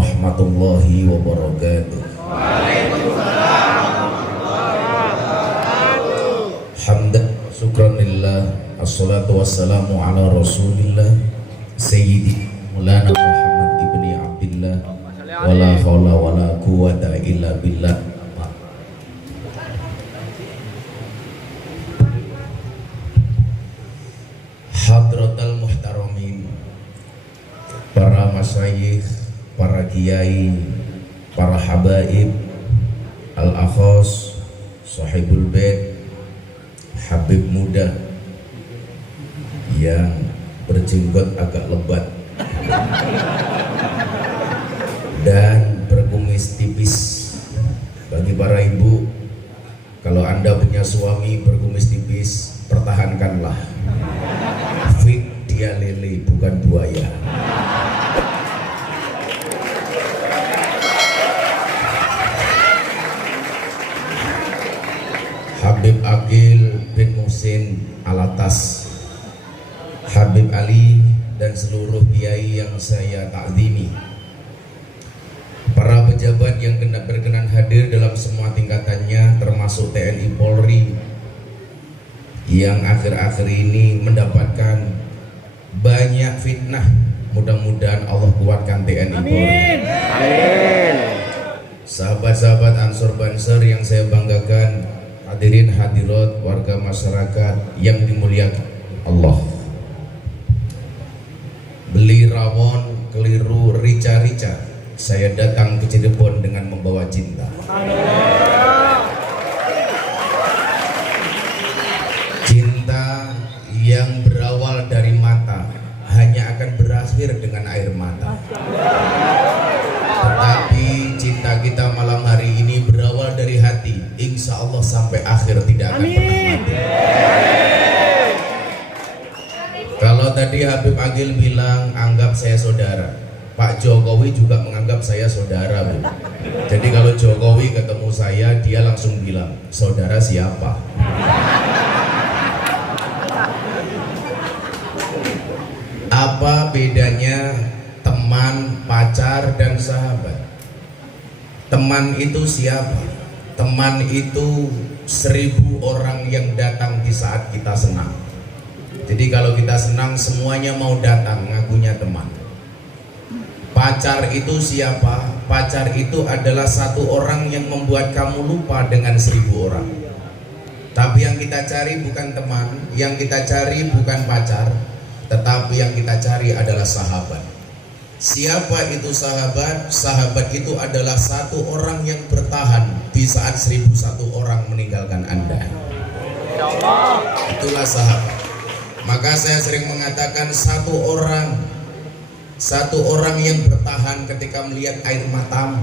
warahmatullahi wabarakatuh. Hamdan syukran lillah, assalatu wassalamu ala rasulillah sayyidi Maulana Muhammad ibni Abdillah, wala hawla wala quwata illa billah. Hadratal muhtaramin, para masyayikh, para kiai, para habaib, al-akhos, sahibul bait, habib muda yang berjenggot agak lebat dan berkumis tipis. Bagi para ibu, kalau Anda punya suami berkumis tipis, pertahankanlah. Fit dia lele, bukan buaya. Habib Aqil bin Muhsin Alatas, Habib Ali, dan seluruh kiai yang saya takzimi, para pejabat yang berkenan hadir dalam semua tingkatannya, termasuk TNI Polri yang akhir-akhir ini mendapatkan banyak fitnah. Mudah-mudahan Allah kuatkan TNI Polri. Amin. Sahabat-sahabat Ansor Banser yang saya banggakan, hadirin hadirat, warga masyarakat yang dimuliakan Allah. Beli rawon, keliru rica-rica, saya datang ke Cirebon dengan membawa cinta. Cinta yang berawal dari mata hanya akan berakhir dengan air mata. Tetapi cinta kita malam hari ini berawal dari hati, insya Allah sampai akhir tidak akan pernah mati. Kalau tadi Habib Aqil bilang anggap saya saudara, Pak Jokowi juga menganggap saya saudara, Bu. Jadi kalau Jokowi ketemu saya, dia langsung bilang, saudara siapa? Apa bedanya teman, pacar, dan sahabat? Teman itu siapa? Teman itu 1000 orang yang datang di saat kita senang. Jadi kalau kita senang, semuanya mau datang, ngakunya teman. Pacar itu siapa? Pacar itu adalah 1 orang yang membuat kamu lupa dengan 1000 orang. Tapi yang kita cari bukan teman, yang kita cari bukan pacar, tetapi yang kita cari adalah sahabat. Siapa itu sahabat? Sahabat itu adalah 1 orang yang bertahan di saat 1001 orang meninggalkan Anda. Itulah sahabat. Maka saya sering mengatakan satu orang yang bertahan ketika melihat air matamu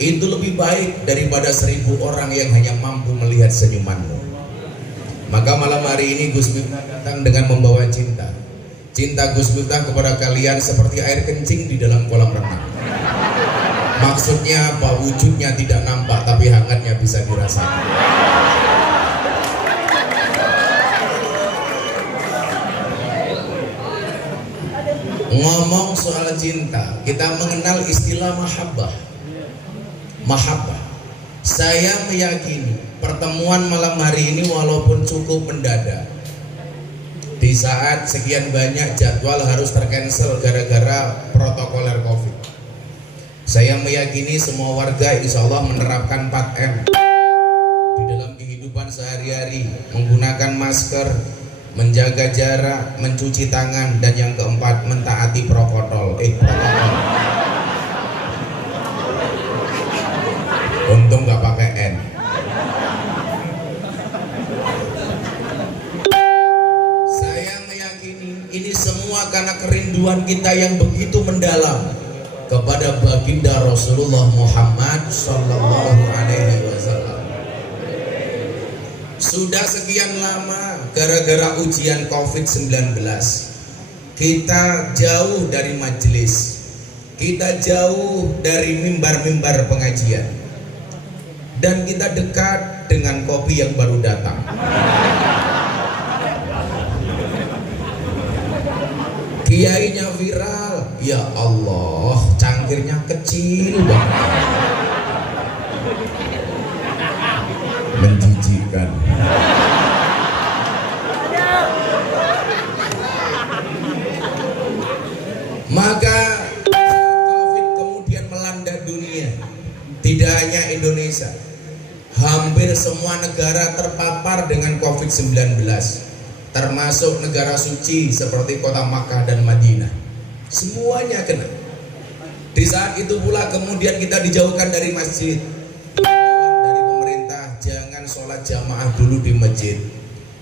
itu lebih baik daripada 1000 orang yang hanya mampu melihat senyumanmu. Maka malam hari ini Gus Miftah datang dengan membawa cinta. Cinta Gus Miftah kepada kalian seperti air kencing di dalam kolam renang. Maksudnya apa? Wujudnya tidak nampak tapi hangatnya bisa dirasakan. Ngomong soal cinta, kita mengenal istilah mahabbah. Mahabbah. Saya meyakini pertemuan malam hari ini walaupun cukup mendadak, di saat sekian banyak jadwal harus tercancel gara-gara protokoler COVID, saya meyakini semua warga insya Allah menerapkan 4M di dalam kehidupan sehari-hari, menggunakan masker, menjaga jarak, mencuci tangan, dan yang keempat mentaati protokol. Untung nggak pakai N. Saya meyakini ini semua karena kerinduan kita yang begitu mendalam kepada baginda Rasulullah Muhammad Sallallahu Alaihi Wasallam. Sudah sekian lama gara-gara ujian COVID-19 kita jauh dari majelis, kita jauh dari mimbar-mimbar pengajian, dan kita dekat dengan kopi yang baru datang. Kiainya viral, ya Allah, cangkirnya kecil banget. Menjijikan. Maka COVID kemudian melanda dunia. Tidak hanya Indonesia, hampir semua negara terpapar dengan COVID-19, termasuk negara suci seperti kota Makkah dan Madinah. Semuanya kena. Di saat itu pula kemudian kita dijauhkan dari masjid. Himbauan dari pemerintah, jangan sholat jamaah dulu di masjid.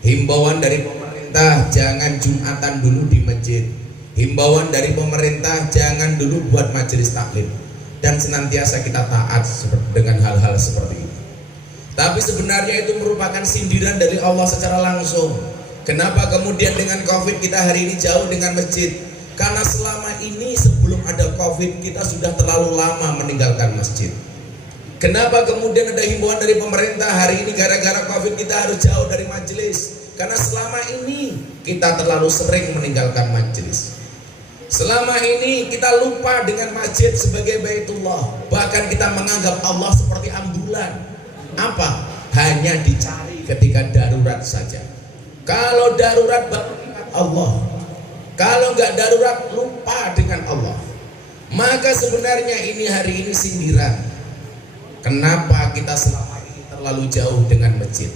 Himbauan dari pemerintah, jangan jumatan dulu di masjid. Himbauan dari pemerintah, jangan dulu buat majelis taklim. Dan senantiasa kita taat dengan hal-hal seperti itu. Tapi sebenarnya itu merupakan sindiran dari Allah secara langsung. Kenapa kemudian dengan COVID kita hari ini jauh dengan masjid? Karena selama ini sebelum ada COVID kita sudah terlalu lama meninggalkan masjid. Kenapa kemudian ada himbauan dari pemerintah hari ini gara-gara COVID kita harus jauh dari majelis? Karena selama ini kita terlalu sering meninggalkan majelis. Selama ini kita lupa dengan masjid sebagai Baitullah. Bahkan kita menganggap Allah seperti ambulan. Apa? Hanya dicari ketika darurat saja. Kalau darurat baru ingat Allah. Kalau nggak darurat lupa dengan Allah. Maka sebenarnya ini hari ini sindiran. Kenapa kita selama ini terlalu jauh dengan masjid?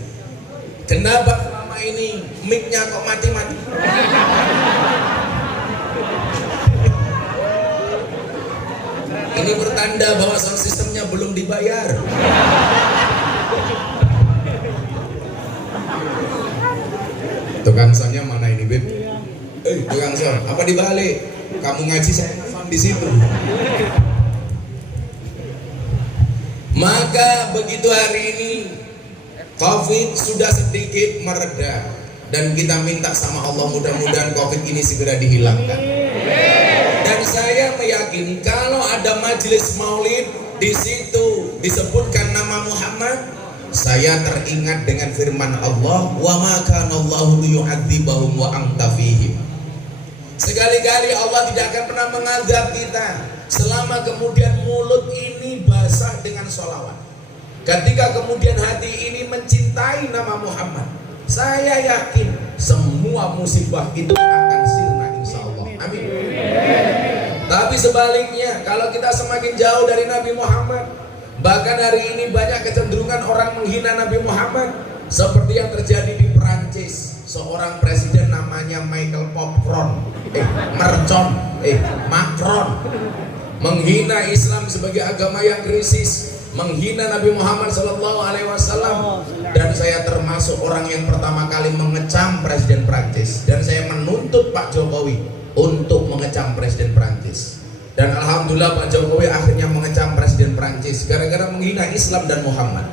Kenapa selama ini mic-nya kok mati-mati? Ini bertanda bahwa sound sistemnya belum dibayar. Tukang soundnya mana ini, Beb? Tukang sound, apa dibalik? Kamu ngaji saya sound di situ. Maka begitu hari ini COVID sudah sedikit mereda dan kita minta sama Allah mudah-mudahan COVID ini segera dihilangkan. Dan saya meyakini kalau ada majelis maulid di situ disebutkan nama Muhammad, saya teringat dengan firman Allah, wa ma kana Allahu liyu'adzibahum wa anta fihim. Sekali-kali Allah tidak akan pernah mengazab kita selama kemudian mulut ini basah dengan sholawat. Ketika kemudian hati ini mencintai nama Muhammad, saya yakin semua musibah itu akan sirna insya Allah. Amin. Tapi sebaliknya, kalau kita semakin jauh dari Nabi Muhammad, bahkan hari ini banyak kecenderungan orang menghina Nabi Muhammad, seperti yang terjadi di Perancis. Seorang presiden namanya Macron menghina Islam sebagai agama yang krisis, menghina Nabi Muhammad SAW. Dan saya termasuk orang yang pertama kali mengecam presiden Perancis, dan saya menuntut Pak Jokowi untuk mengecam presiden Perancis. Dan alhamdulillah Pak Jokowi akhirnya mengecam presiden Perancis gara-gara menghina Islam dan Muhammad.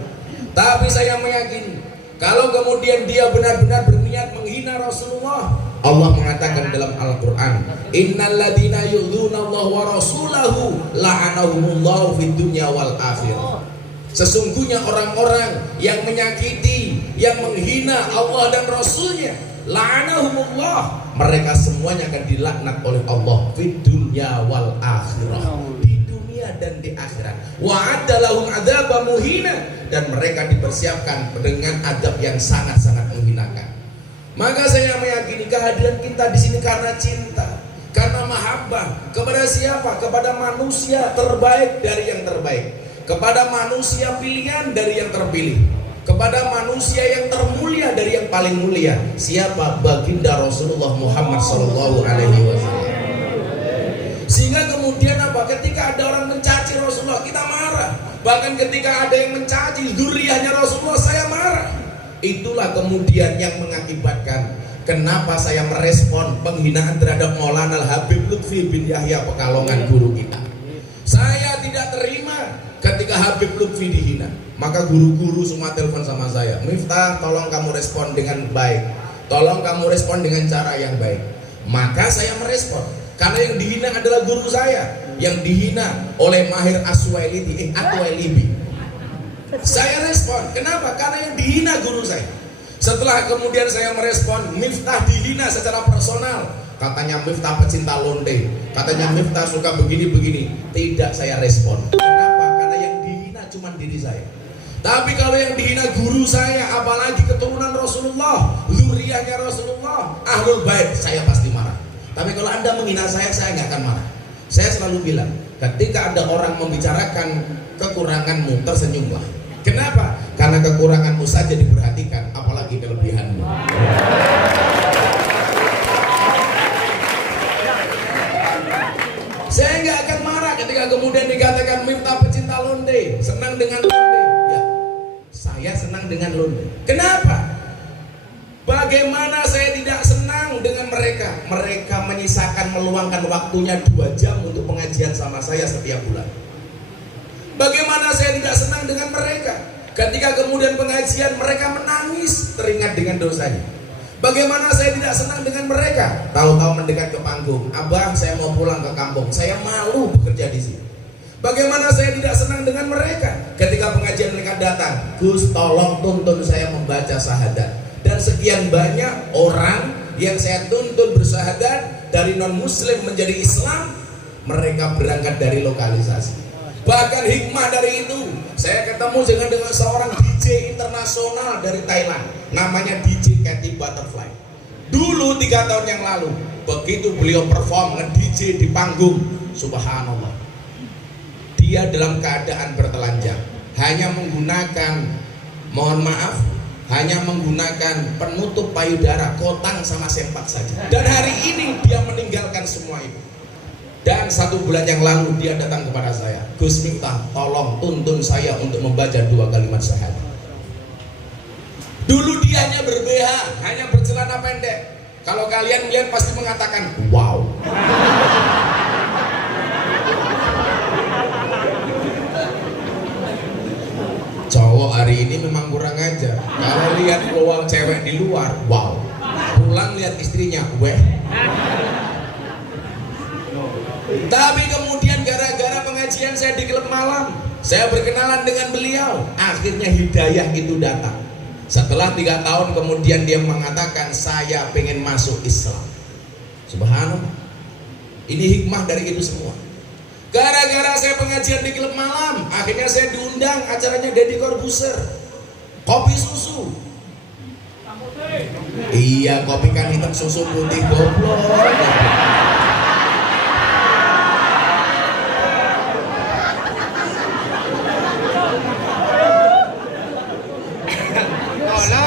Tapi saya meyakini kalau kemudian dia benar-benar berniat menghina Rasulullah, Allah mengatakan dalam Al-Quran, innal ladina yu'dzuna Allah wa rasulahu la'anahumullahu fid dunya wal akhirah. Sesungguhnya orang-orang yang menyakiti, yang menghina Allah dan Rasulnya, la'anahumullah, mereka semuanya akan dilaknat oleh Allah fid dunya wal akhirah, di dunia dan di akhirat. Wa'adda lahum adzaba muhina, dan mereka dipersiapkan dengan adab yang sangat-sangat menghinakan. Maka saya meyakini kehadiran kita di sini karena cinta, karena mahabbah kepada siapa? Kepada manusia terbaik dari yang terbaik, kepada manusia pilihan dari yang terpilih, kepada manusia yang termulia dari yang paling mulia. Siapa? Baginda Rasulullah Muhammad SAW. Sehingga kemudian apa? Ketika ada orang mencaci Rasulullah, kita marah. Bahkan ketika ada yang mencaci dzurriyyahnya Rasulullah, saya marah. Itulah kemudian yang mengakibatkan kenapa saya merespon penghinaan terhadap Maulana Habib Lutfi bin Yahya Pekalongan, guru kita. Saya tidak terima ketika Habib Lutfi dihina. Maka guru-guru semua telepon sama saya, Miftah, tolong kamu respon dengan baik, tolong kamu respon dengan cara yang baik. Maka saya merespon, karena yang dihina adalah guru saya, yang dihina oleh Mahir Atwalibi. Saya respon, kenapa? Karena yang dihina guru saya. Setelah kemudian saya merespon, Miftah dihina secara personal, katanya Miftah pecinta lonte, katanya Miftah suka begini-begini. Tidak saya respon. Kenapa? Karena yang dihina cuma diri saya. Tapi kalau yang dihina guru saya, apalagi keturunan Rasulullah, zuriyahnya Rasulullah, ahlul bait, saya pasti marah. Tapi kalau Anda menghina saya nggak akan marah. Saya selalu bilang, ketika ada orang membicarakan kekuranganmu, tersenyumlah. Kenapa? Karena kekuranganmu saja diperhatikan, apalagi kelebihanmu. Saya nggak akan marah ketika kemudian dikatakan Miftah pecinta lonte, senang dengan lonte. Ya, saya senang dengan lonte. Kenapa? Bagaimana saya tidak senang dengan mereka? Mereka menyisakan meluangkan waktunya 2 jam untuk pengajian sama saya setiap bulan. Bagaimana saya tidak senang dengan mereka? Ketika kemudian pengajian mereka menangis teringat dengan dosanya. Bagaimana saya tidak senang dengan mereka? Tahu-tahu mendekat ke panggung, abang saya mau pulang ke kampung, saya malu bekerja di sini. Bagaimana saya tidak senang dengan mereka? Ketika pengajian mereka datang, Gus tolong tuntun saya membaca syahadat. Dan sekian banyak orang yang saya tuntun bersyahadat dari non muslim menjadi Islam, mereka berangkat dari lokalisasi. Bahkan hikmah dari itu, saya ketemu dengan seorang DJ internasional dari Thailand, namanya DJ Katy Butterfly. Dulu 3 tahun yang lalu, begitu beliau perform nge-DJ di panggung, subhanallah, dia dalam keadaan bertelanjang, hanya menggunakan, mohon maaf, hanya menggunakan penutup payudara, kotang sama sempak saja. Dan hari ini dia meninggalkan semua itu. Dan 1 bulan yang lalu dia datang kepada saya, Gus Miftah, tolong tuntun saya untuk membaca 2 kalimat syahadat. Dulu dia hanya ber-BH, hanya bercelana pendek. Kalau kalian lihat pasti mengatakan, wow. Cowok hari ini memang kurang aja. Kalau lihat peluang cewek di luar, wow. Pulang lihat istrinya, weh. Tapi kemudian gara-gara pengajian saya di klub malam, saya berkenalan dengan beliau. Akhirnya hidayah itu datang. Setelah 3 tahun kemudian dia mengatakan, saya pengen masuk Islam. Subhanallah. Ini hikmah dari itu semua. Gara-gara saya pengajian di klub malam, akhirnya saya diundang acaranya Deddy Corbuzier, kopi susu. Iya, kopi kan hitam, susu putih, goblok.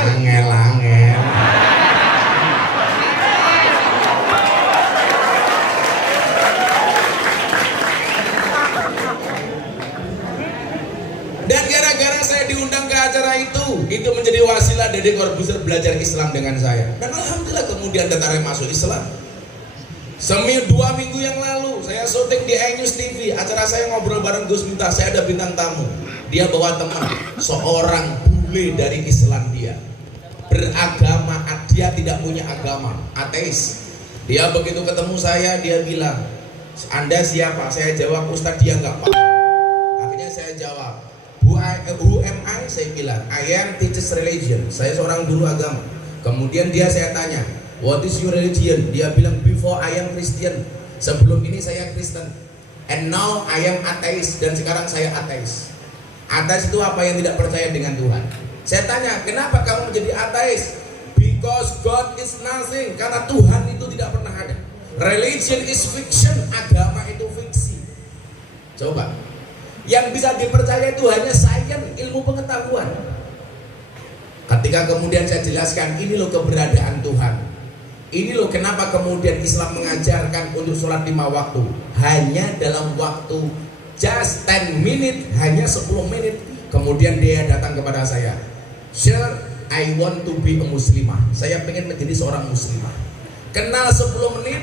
Angel-angel. Dan gara-gara saya diundang ke acara itu menjadi wasilah Deddy Corbuzier belajar Islam dengan saya. Dan alhamdulillah kemudian tertarik masuk Islam. 2 minggu yang lalu saya syuting di iNews TV, acara saya ngobrol bareng Gus Miftah. Saya ada bintang tamu, dia bawa teman, seorang bule dari Islandia, beragama, dia tidak punya agama, ateis. Dia begitu ketemu saya, dia bilang, Anda siapa? Saya jawab, Ustadz. Dia nggak paham. Akhirnya saya jawab, who am I? Saya bilang, I am teacher's religion. Saya seorang guru agama. Kemudian saya tanya, what is your religion? Dia bilang, before I am Christian. Sebelum ini saya Kristen. And now I am atheist. Dan sekarang saya ateis. Ateis itu apa? Yang tidak percaya dengan Tuhan. Saya tanya, kenapa kamu menjadi ateis? Because God is nothing. Karena Tuhan itu tidak pernah ada. Religion is fiction. Agama itu fiksi. Coba. Yang bisa dipercaya itu hanya sains, ilmu pengetahuan. Ketika kemudian saya jelaskan, ini loh keberadaan Tuhan. Ini loh kenapa kemudian Islam mengajarkan untuk sholat 5 waktu. Hanya dalam waktu just 10 menit, hanya 10 menit. Kemudian dia datang kepada saya, Sir, I want to be a muslimah. Saya pengen menjadi seorang muslimah. Kenal 10 menit,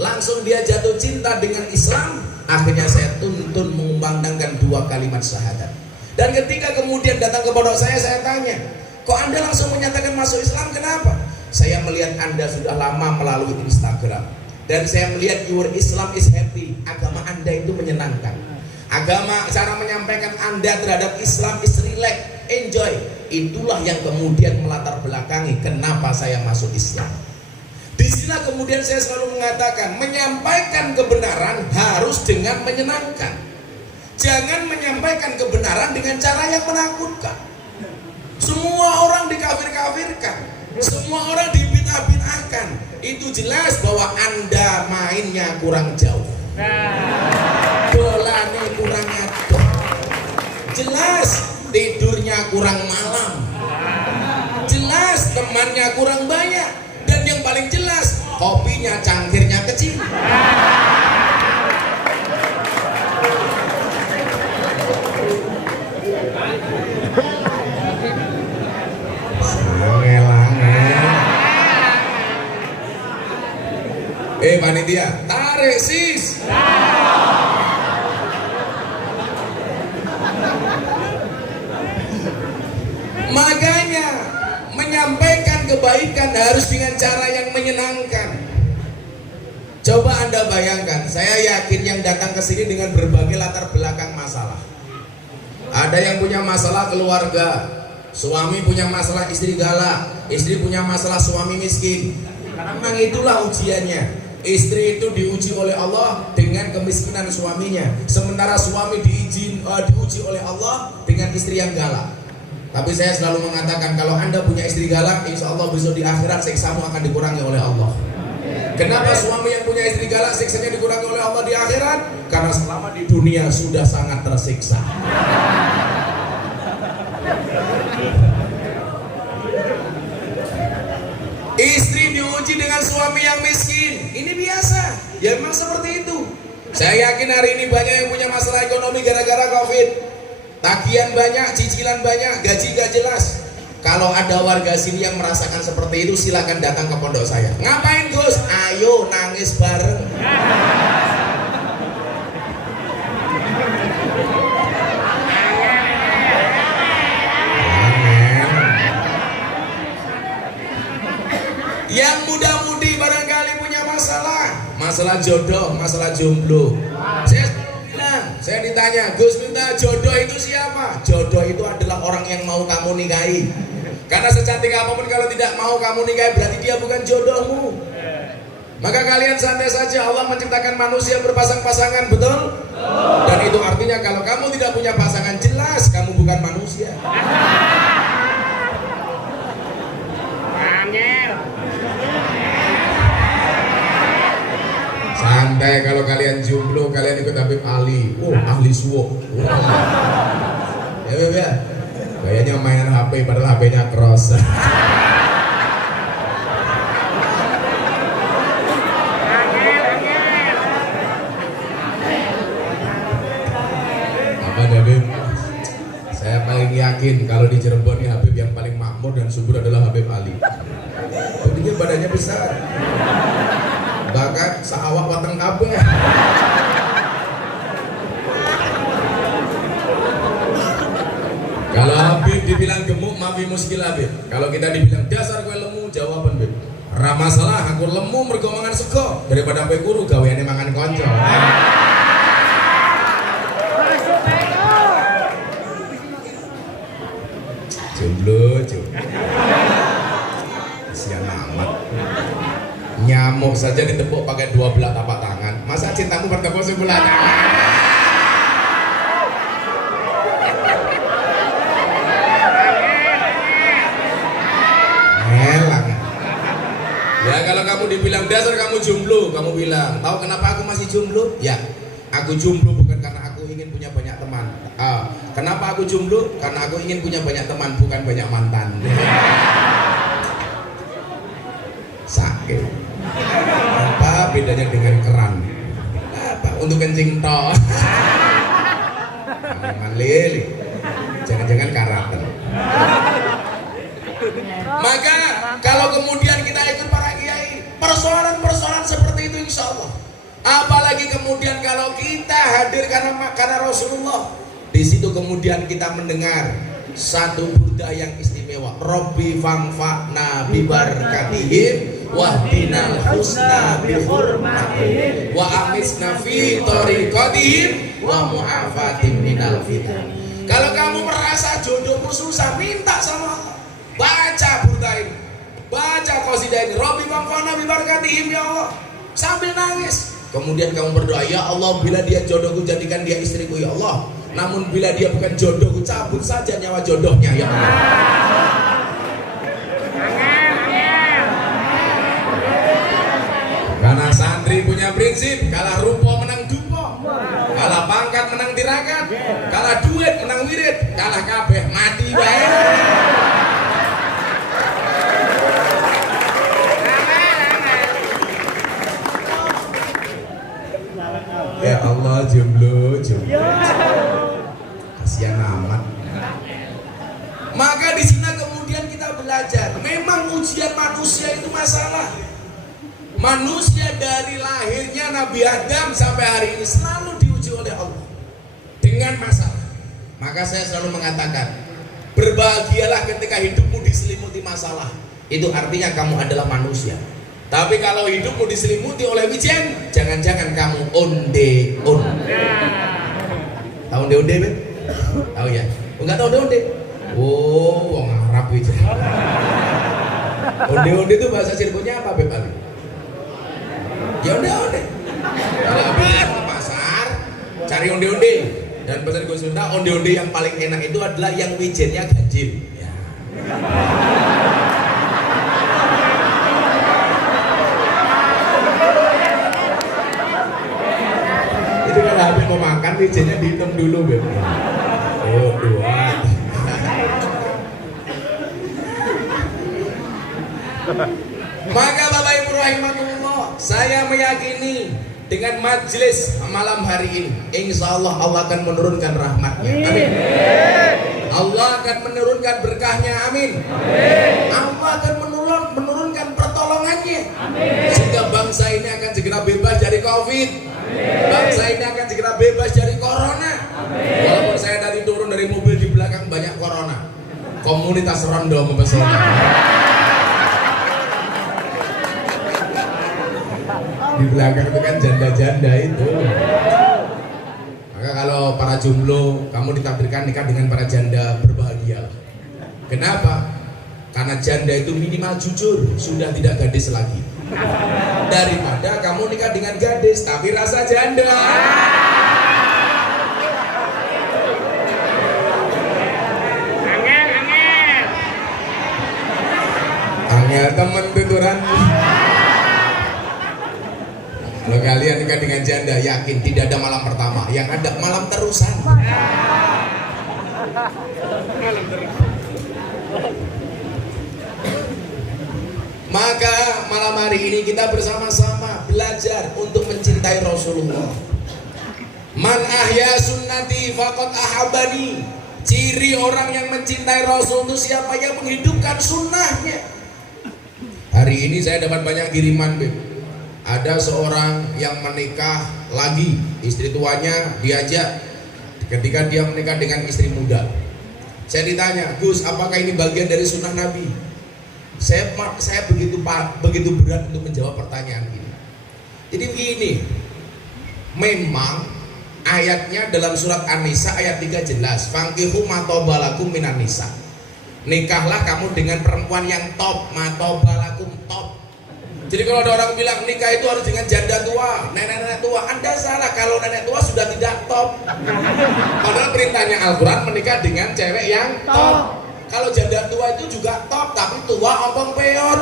langsung dia jatuh cinta dengan Islam. Akhirnya saya tuntun mengumandangkan 2 kalimat syahadat. Dan ketika kemudian datang ke pondok saya tanya, kok Anda langsung menyatakan masuk Islam, kenapa? Saya melihat Anda sudah lama melalui Instagram, dan saya melihat your Islam is happy. Agama Anda itu menyenangkan. Agama, cara menyampaikan Anda terhadap Islam is relax, enjoy. Itulah yang kemudian melatar belakangi kenapa saya masuk Islam. Disinilah kemudian saya selalu mengatakan, menyampaikan kebenaran harus dengan menyenangkan. Jangan menyampaikan kebenaran dengan cara yang menakutkan. Semua orang dikafir-kafirkan, semua orang dibid'ah-bid'ahkan. Itu jelas bahwa Anda mainnya kurang jauh, bolanya kurang adoh, jelas tidurnya kurang malam, jelas temannya kurang banyak. Dan yang paling jelas, kopinya cangkirnya kecil. Panitia, tarik sis. Makanya menyampaikan kebaikan harus dengan cara yang menyenangkan. Coba Anda bayangkan, saya yakin yang datang ke sini dengan berbagai latar belakang masalah. Ada yang punya masalah keluarga, suami punya masalah istri galak, istri punya masalah suami miskin. Karena memang itulah ujiannya. Istri itu diuji oleh Allah dengan kemiskinan suaminya, sementara suami diuji oleh Allah dengan istri yang galak. Tapi saya selalu mengatakan, kalau Anda punya istri galak, insya Allah besok di akhirat siksamu akan dikurangi oleh Allah. Kenapa suami yang punya istri galak siksanya dikurangi oleh Allah di akhirat? Karena selama di dunia sudah sangat tersiksa. Istri diuji dengan suami yang miskin, ini biasa, ya memang seperti itu. Saya yakin hari ini banyak yang punya masalah ekonomi gara-gara Covid. Tagihan banyak, cicilan banyak, gaji gak jelas. Kalau ada warga sini yang merasakan seperti itu, silakan datang ke pondok saya. Ngapain Gus? Ayo nangis bareng. Yang muda-mudi barangkali punya masalah jodoh, masalah jomblo. Saya bilang, saya ditanya, Gus minta jodoh itu siapa? Jodoh itu adalah orang yang mau kamu nikahi. Karena secantik apapun kalau tidak mau kamu nikahi, berarti dia bukan jodohmu. Maka kalian santai saja, Allah menciptakan manusia berpasang-pasangan, betul? Dan itu artinya kalau kamu tidak punya pasangan, jelas kamu bukan manusia. Santai, kalau kalian jomblo, kalian ikut Habib Ali. Ahli suwo. Ya Beb ya. Kayaknya mainan HP padahal HP-nya cross. Apa Habib? Saya paling yakin kalau di Cirebon ini Habib yang paling makmur dan subur adalah Habib Ali. Dia badannya besar. Bahkan seawak wateng kabeh. Kalau Habib dibilang gemuk, mafi muskil Habib. Kalau kita dibilang dasar gue lemu, jawaban Habib. Ra masalah, aku lemu mergo mangan sego daripada kowe guru gaweane mangan konco. Jomblo. Sian amat. Nyamuk saja ditepuk pakai 2 belah tapak tangan. Masa cintamu bertepuk sebelah tangan? Ngelang. Ya kalau kamu dibilang dasar kamu jomblo, kamu bilang, tahu kenapa aku masih jomblo? Ya, aku jomblo bukan karena aku ingin punya banyak teman. Kenapa aku jomblo? Karena aku ingin punya banyak teman, bukan banyak mantan. Sakit. Apa bedanya dengan keran? Apa? Untuk kencing toh. Lili. Jangan-jangan karakter. Maka kalau kemudian kita ikut para kiai, persoalan-persoalan seperti itu insya Allah. Apalagi kemudian kalau kita hadir karena Rasulullah, di situ kemudian kita mendengar satu burdah yang istimewa. Robbi fangfa'na bibarakatihim wahdinal husna bihurmatihim wa amisna fi thariqatihim wa mu'afatim minal fitan. Kalau kamu merasa jodohmu susah, minta sama Allah. Baca burdah ini, baca qasidah ini. Robbi fangfa'na bibarakatihim barakatihim ya Allah, sambil nangis. Kemudian kamu berdoa, ya Allah, bila dia jodohku jadikan dia istriku ya Allah. Namun bila dia bukan jodohku, cabut saja nyawa jodohnya ya Allah. Karena santri punya prinsip, kalah rupo menang dupo, kalah pangkat menang tirakat, kalah duit menang wirid, kalah kabeh mati bae. Ya Allah, jomblo. Kasihan amat. Maka di sini kemudian kita belajar, memang ujian manusia itu masalah. Manusia dari lahirnya Nabi Adam sampai hari ini selalu diuji oleh Allah dengan masalah. Maka saya selalu mengatakan, berbahagialah ketika hidupmu diselimuti masalah. Itu artinya kamu adalah manusia. Tapi kalau hidupmu diselimuti oleh wijen, jangan-jangan kamu onde-onde. Tahu onde-onde, Ben? Tahu ya? Enggak tahu onde-onde? Oh, wong Arab wijen. Onde-onde itu bahasa Cirebonnya apa, Beb Ali? Ya onde-onde. Kalau habis ke pasar, cari onde-onde. Dan pesan gue Sunda, onde-onde yang paling enak itu adalah yang wijennya ganjil. Ya. Itu kalau habis mau makan, wijennya dihitung dulu, Beb. Oh, 2. Maka Bapak Ibu rahimakumullah, saya meyakini dengan majelis malam hari ini, insya Allah Allah akan menurunkan rahmatnya. Amin. Allah akan menurunkan berkahnya. Amin. Allah akan menurunkan pertolongannya. Sehingga bangsa ini akan segera bebas dari COVID. Bangsa ini akan segera bebas dari corona. Walaupun saya tadi turun dari mobil, di belakang banyak corona. Komunitas rondo mempesona. Di belakang itu kan janda-janda itu. Maka kalau para jomblo, kamu ditakdirkan nikah dengan para janda, berbahagia. Kenapa? Karena janda itu minimal jujur, sudah tidak gadis lagi. Daripada kamu nikah dengan gadis tapi rasa janda. Angel temen tuturan. Kalau kalian nikah dengan janda, yakin tidak ada malam pertama, yang ada malam terusan. Maka malam hari ini kita bersama-sama belajar untuk mencintai Rasulullah. Man ahya sunnati faqad ahabani. Ciri orang yang mencintai Rasul itu siapa? Yang menghidupkan sunnahnya. Hari ini saya dapat banyak kiriman, Beb. Ada seorang yang menikah lagi, istri tuanya diajak ketika dia menikah dengan istri muda. Saya ditanya, Gus, apakah ini bagian dari sunnah Nabi? Saya begitu berat untuk menjawab pertanyaan ini. Jadi begini, memang ayatnya dalam surat An-Nisa ayat 3 jelas, fankihu matobalakum minan nisa. Nikahlah kamu dengan perempuan yang top, matobalakum top. Jadi kalau ada orang bilang nikah itu harus dengan janda tua, nenek-nenek tua, Anda salah. Kalau nenek tua sudah tidak top. Padahal perintahnya Al-Quran menikah dengan cewek yang top. Kalau janda tua itu juga top, tapi tua ompong peot.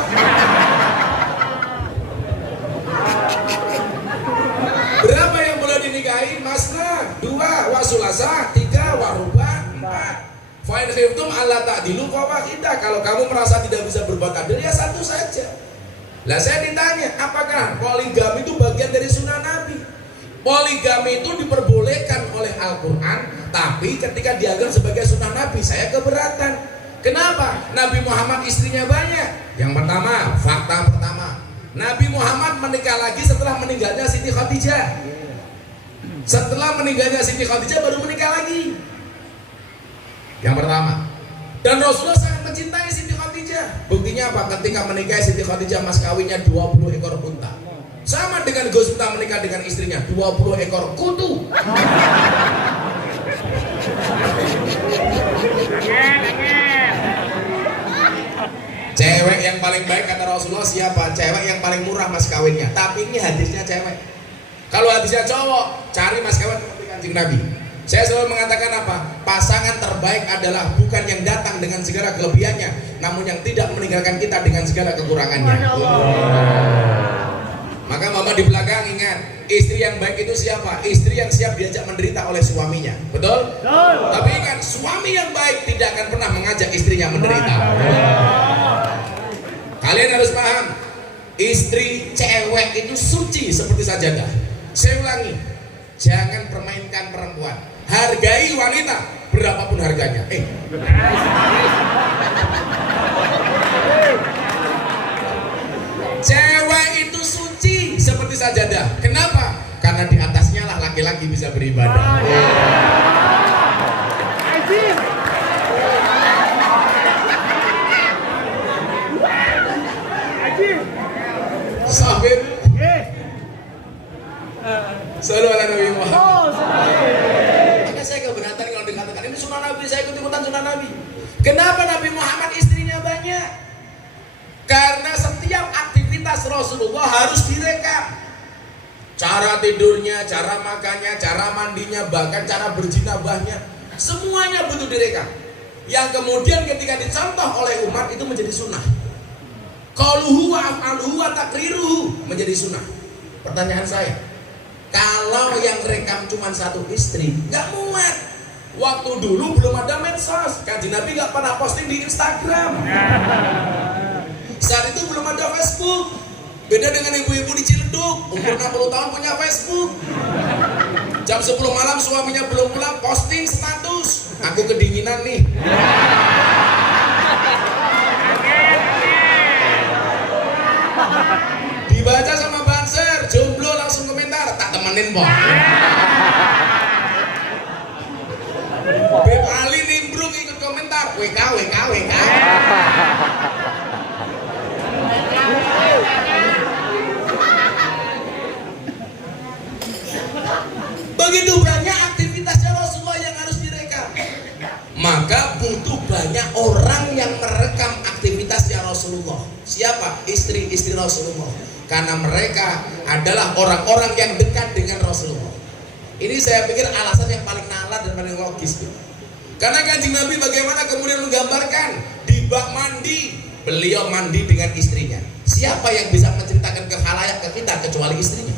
Berapa yang boleh dinikahi? Masna 2, wasulasa 3, waruba 4. Fa'in khiftum alla ta'dilu fawahidah. Kalau kamu merasa tidak bisa berbuat adil, ya satu saja. Lah saya ditanya, apakah poligami itu bagian dari sunnah Nabi? Poligami itu diperbolehkan oleh Al-Quran, tapi ketika dianggap sebagai sunnah Nabi, saya keberatan. Kenapa? Nabi Muhammad istrinya banyak. Yang pertama, fakta pertama, Nabi Muhammad menikah lagi setelah meninggalnya Siti Khadijah. Setelah meninggalnya Siti Khadijah baru menikah lagi. Yang pertama. Dan Rasulullah sangat mencintai Siti Khadijah. Buktinya apa? Ketika menikahi Siti Khadijah, mas kawinnya 20 ekor unta. Sama dengan Gus Miftah menikah dengan istrinya, 20 ekor kutu. Cewek yang yang paling baik kata Rasulullah siapa? Cewek yang paling murah mas kawinnya. Tapi ini hadisnya cewek. Kalau hadisnya cowok, cari mas kawin seperti Kanjeng Nabi. Saya selalu mengatakan apa? Pasangan terbaik adalah bukan yang datang dengan segala kelebihannya, namun yang tidak meninggalkan kita dengan segala kekurangannya. Maka mama di belakang ingat, istri yang baik itu siapa? Istri yang siap diajak menderita oleh suaminya. Betul? Tapi ingat, suami yang baik tidak akan pernah mengajak istrinya menderita. Kalian harus paham, istri cewek itu suci seperti sajadah. Saya ulangi, jangan permainkan perempuan. Hargai wanita berapapun harganya. Cewek itu suci seperti sajadah. Kenapa? Karena di atasnya lah laki-laki bisa beribadah. Sabit. Selalu ala Nabi Muhammad. Maka saya keberatan kalau dikatakan ini sunnah Nabi, saya ikut-ikutan sunnah Nabi. Kenapa Nabi Muhammad istrinya banyak? Karena setiap aktivitas Rasulullah harus direkam. Cara tidurnya, cara makannya, cara mandinya, bahkan cara berjinabahnya, semuanya butuh direkam. Yang kemudian ketika dicontoh oleh umat itu menjadi sunnah. Qauluhu wa af'aluhu wa takriruhu menjadi sunnah. Pertanyaan saya, kalau yang rekam cuma satu istri, nggak muat. Waktu dulu belum ada medsos, Kanjeng Nabi nggak pernah posting di Instagram. Saat itu belum ada Facebook. Beda dengan ibu-ibu di Ciledug, umur 60 tahun punya Facebook. Jam 10 malam suaminya belum pulang, posting status, aku kedinginan nih. Dibaca sama Banser, jomblo langsung komentar, tak temenin Bang. Beb Ali nimbrung ikut komentar, WK. Begitu banyak aktivitasnya Rasulullah yang harus direkam. Maka butuh banyak orang yang merekam aktivitasnya Rasulullah. Siapa? Istri-istri Rasulullah. Karena mereka adalah orang-orang yang dekat dengan Rasulullah. Ini saya pikir alasan yang paling nalar dan paling logis. Karena Kanjeng Nabi bagaimana kemudian menggambarkan di bak mandi, beliau mandi dengan istrinya. Siapa yang bisa menceritakan ke khalayak ke kita kecuali istrinya?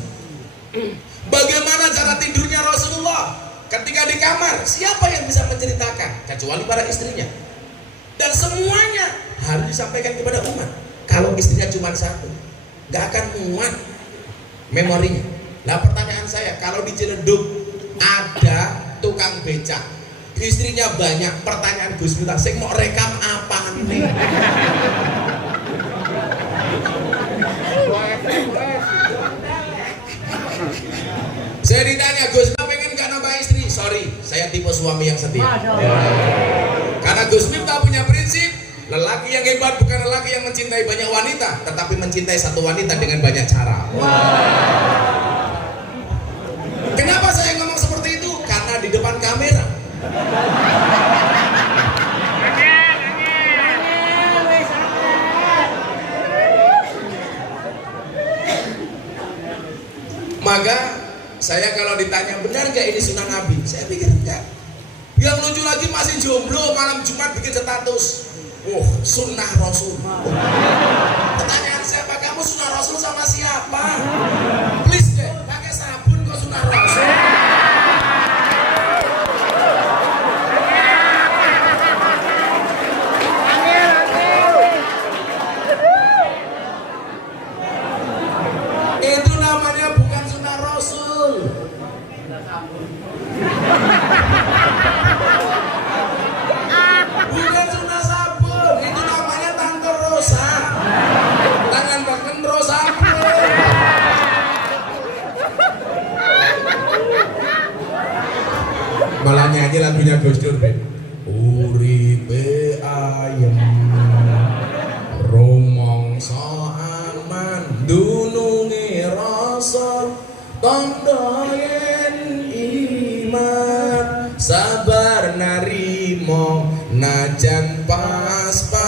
Bagaimana cara tidurnya Rasulullah ketika di kamar? Siapa yang bisa menceritakan kecuali para istrinya? Dan semuanya harus disampaikan kepada umat. Kalau istrinya cuma satu, nggak akan muat memorinya. Nah pertanyaan saya, kalau di Ciledug ada tukang becak, istrinya banyak, pertanyaan Gus Miftah, saya mau rekam apa nih? Saya ditanya, Gus Miftah pengen gak nambah istri? Sorry, saya tipe suami yang setia. Karena Gus Miftah punya prinsip, lelaki yang hebat bukan lelaki yang mencintai banyak wanita, tetapi mencintai satu wanita dengan banyak cara. Kenapa saya ngomong seperti itu? Karena di depan kamera. Maka saya kalau ditanya benar gak ini sunnah Nabi, saya pikir enggak. Yang lucu lagi masih jomblo malam Jumat bikin status, sunnah Rasul. Pertanyaan saya, Pak, kamu sunnah Rasul sama siapa? Please deh, pakai sabun kok sunnah Rasul. Itu namanya bukan sunnah Rasul. Bukan sunnah sabun, itu namanya Tante Rosa. Tangan bahkan Rosa. Malah nyanyi lagunya Gus Dur, uripe ayem rumangsa aman dununge rasa tandha yen iman sabar narimo najan pas-pasan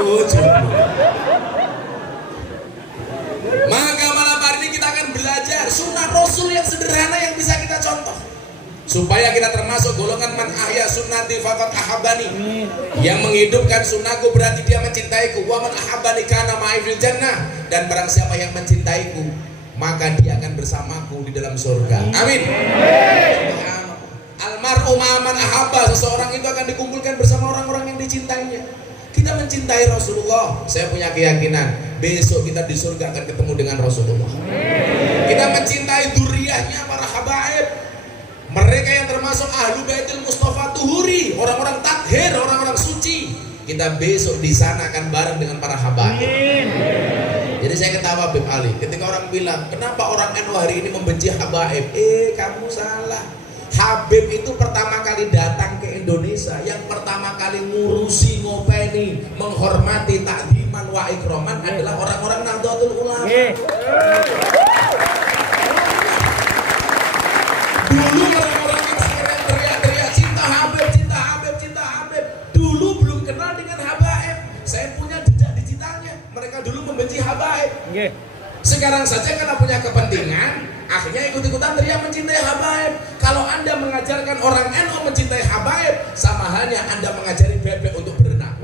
jomblo. Maka malam hari ini kita akan belajar sunnah Rasul yang sederhana yang bisa kita contoh, supaya kita termasuk golongan man ahya sunnati faqad ahabani, yang menghidupkan sunnahku berarti dia mencintaiku. Wa man ahabani kana ma'i fil jannah, dan barang siapa yang mencintaiku maka dia akan bersamaku di dalam surga. Amin. Almar'u ma'aman ahabba, seseorang itu akan dikumpulkan bersama orang-orang yang dicintainya. Kita mencintai Rasulullah, saya punya keyakinan besok kita di surga akan ketemu dengan Rasulullah. Kita mencintai dzurriyyahnya para habaib, mereka yang termasuk ahlu baitul Mustafa tuhuri, orang-orang tathir, orang-orang suci. Kita besok di sana akan bareng dengan para habaib. Jadi saya ketawa Habib Ali ketika orang bilang, kenapa orang NU hari ini membenci habaib? Kamu salah. Habib itu pertama kali datang ke Indonesia, yang pertama kali ngurusi, ngopeni, menghormati, takdiman wa ikroman adalah orang-orang Nahdlatul Ulama. Dulu orang-orang kita teriak-teriak cinta Habib, cinta Habib, cinta Habib. Dulu belum kenal dengan habaib. Saya punya jejak digitalnya. Mereka dulu membenci habaib. Sekarang saja karena punya kepentingan, akhirnya ikut-ikutan teriak mencintai habaib. Kalau Anda mengajarkan orang NU mencintai habaib, sama halnya Anda mengajari bebek untuk berenang.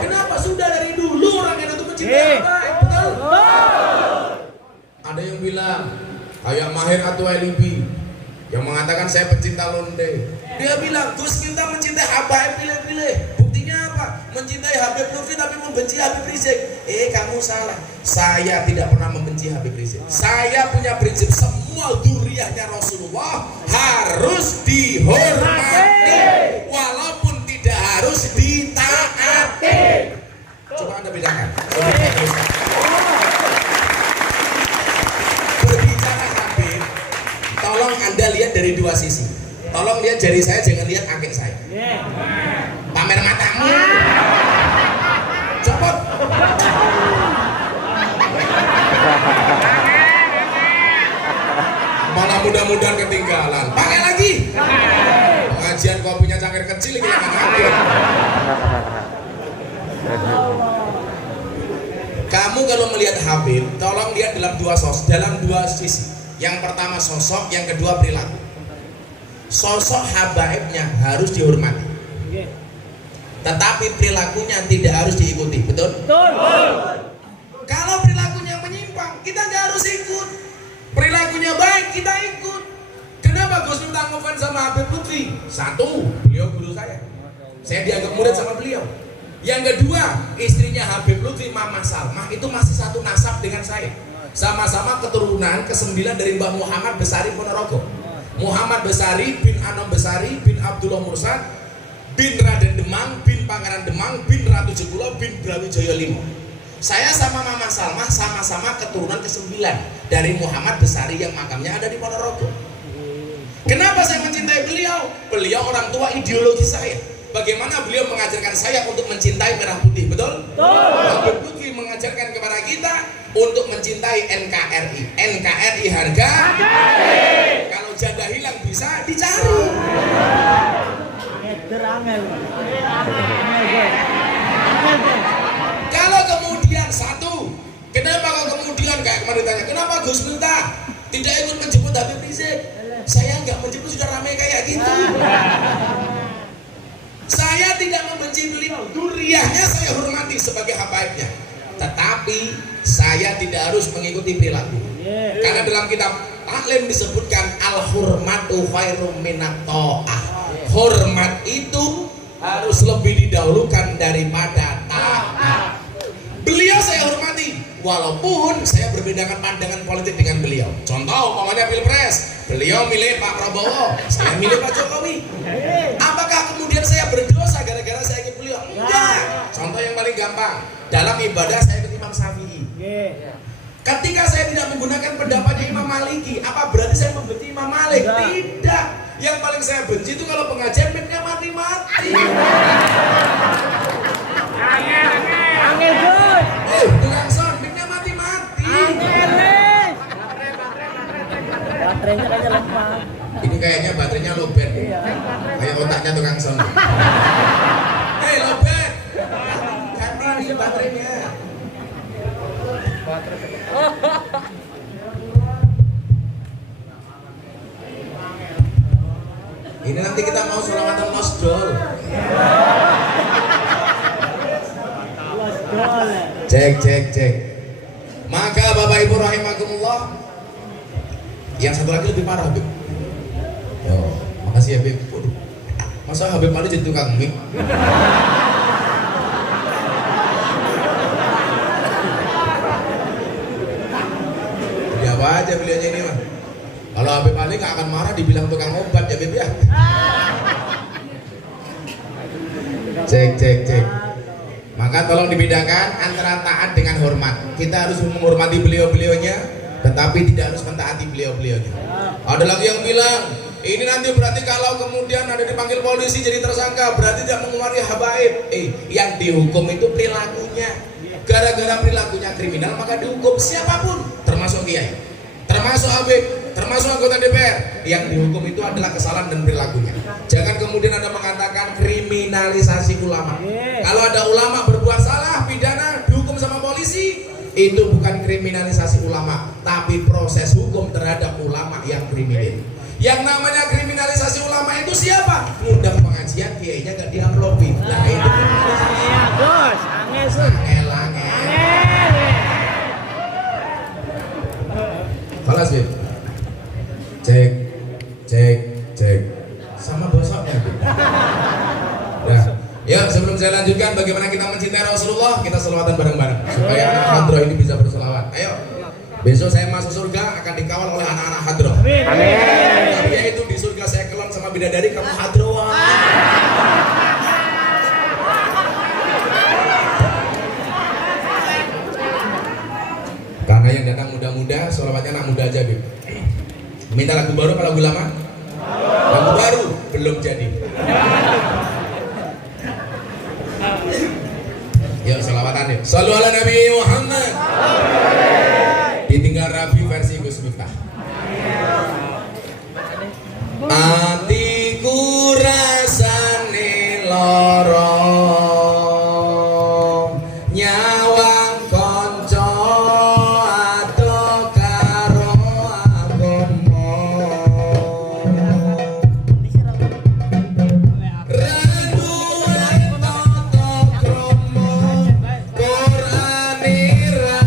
Kenapa? Sudah dari dulu orang NU itu mencintai habaib, betul? Ada yang bilang kayak Mahir atau Alibi yang mengatakan saya pecinta londe. Dia bilang Gus kita mencintai habaib, pilih-pilih. Buktinya apa? Mencintai Habib Lutfi tapi membenci Habib Rizik. Kamu salah. Saya tidak pernah membenci Habib Rizik. Saya punya prinsip semua dzurriyyahnya Rasulullah harus dihormati walaupun tidak harus ditaati. Coba Anda bedakan. Berbicara Habib, tolong Anda lihat dari dua sisi. Tolong lihat jari saya, jangan lihat akik saya. Pamer matamu. Copot. Malah mudah-mudahan ketinggalan. Pakai lagi. Pengajian kopinya cangkir kecil ini akan hadir. Kamu kalau melihat Habib, tolong lihat dalam dua sisi. Yang pertama sosok, yang kedua perilaku. Sosok habaibnya harus dihormati, tetapi perilakunya tidak harus diikuti, betul? Kalau perilakunya menyimpang, kita nggak harus ikut. Perilakunya baik, kita ikut. Kenapa Gus Miftah ngefans sama Habib Lutfi? Satu, beliau guru saya dianggap murid sama beliau. Yang kedua, istrinya Habib Lutfi, Mama Salmah, itu masih satu nasab dengan saya. Sama-sama keturunan ke-9 dari Mbah Muhammad Besari Ponorogo. Muhammad Besari bin Anom Besari bin Abdullah Mursad bin Raden Demang bin Pangeran Demang bin Ratu Jekulo bin Brawijaya Limo. Saya sama Mama Salmah sama-sama keturunan ke-9 dari Muhammad Besari yang makamnya ada di Ponorogo. Kenapa saya mencintai beliau? Beliau orang tua ideologi saya. Bagaimana beliau mengajarkan saya untuk mencintai merah putih, betul? Habib Lutfi mengajarkan kepada kita untuk mencintai NKRI. NKRI harga kalau janda hilang bisa dicari. Kalau kemudian satu, kenapa kok kemudian kayak kemarin ditanya, kenapa Gus Miftah tidak ikut menjemput Habib Rizik? Saya nggak menjemput, sudah ramai kayak gitu. Saya tidak membenci beliau, dzurriyyahnya saya hormati sebagai habaibnya, tetapi saya tidak harus mengikuti perilaku. Karena dalam kitab Taklim disebutkan al-hurmatu khairum minat ta'ah. Hormat itu harus lebih didahulukan daripada taat. Beliau saya hormati, walaupun saya berbedakan pandangan politik dengan beliau. Contoh, umpamanya Pilpres, beliau milih Pak Prabowo, saya milih Pak Jokowi. Apakah kemudian saya berdosa gara-gara saya ikut beliau? Enggak. Contoh yang paling gampang, dalam ibadah saya ikut Imam Syafi'i. Ketika saya tidak menggunakan pendapatnya Imam Maliki, apa berarti saya membenci Imam Malik? Tidak. Yang paling saya benci itu kalau pengajian mic-nya mati-mati. Angel Gus. Tukang sound, mic-nya mati-mati. Baterainya kayaknya lemah. Ini kayaknya baterainya lowbat. Kayak otaknya tukang sound. Hei lowbat, ganti ini baterainya. Ini nanti kita mau sholawatan masdol. Cek. Maka Bapak Ibu rahimakumullah, yang satu lagi lebih parah, Habib. Yo, makasih ya, Habib. Waduh, masa Habib malu jadi tukang mie? Jadi apa aja beliaunya ini mah. Kalau Habib Ali nggak akan marah dibilang tukang obat ya, Habib ya. Cek. Maka tolong dibedakan antara taat dengan hormat. Kita harus menghormati beliau-beliaunya, tetapi tidak harus mentaati beliau-beliaunya. Ada lagi yang bilang, ini nanti berarti kalau kemudian ada dipanggil polisi jadi tersangka, berarti tidak mengeluarkan habaib. Yang dihukum itu perilakunya. Gara-gara perilakunya kriminal maka dihukum siapapun, termasuk kiai, termasuk Habib, termasuk anggota DPR. Yang dihukum itu adalah kesalahan dan perilakunya. Jangan kemudian Anda mengatakan kriminalisasi ulama. Kalau ada ulama berbuat salah pidana dihukum sama polisi, itu bukan kriminalisasi ulama, tapi proses hukum terhadap ulama yang kriminal. Yang namanya kriminalisasi ulama itu siapa? Ngundang pengajian, kiainya gak diamplopi. Nah itu angel. Falas, Bib. Cek. Sama bosoknya, Bib. Nah, ya sebelum saya lanjutkan bagaimana kita mencintai Rasulullah, kita selawatan bareng-bareng supaya anak hadroh ini bisa berselawat. Ayo. Besok saya masuk surga akan dikawal oleh anak-anak hadroh. Amin. Tapi yaitu di surga saya kelon sama bidadari, kamu hadroh. Karena yang datang muda-muda, sholawatnya anak muda aja, Bib. Minta lagu baru apa lagu lama? Lagu baru belum jadi. Yuk sholawatan yuk. Shallu ala Nabi Muhammad. Ditinggal Rabi versi Gus Miftah. Atiku rasane lara, nyawang konco ado karo agama. Randuan tata krama Qur'ane ra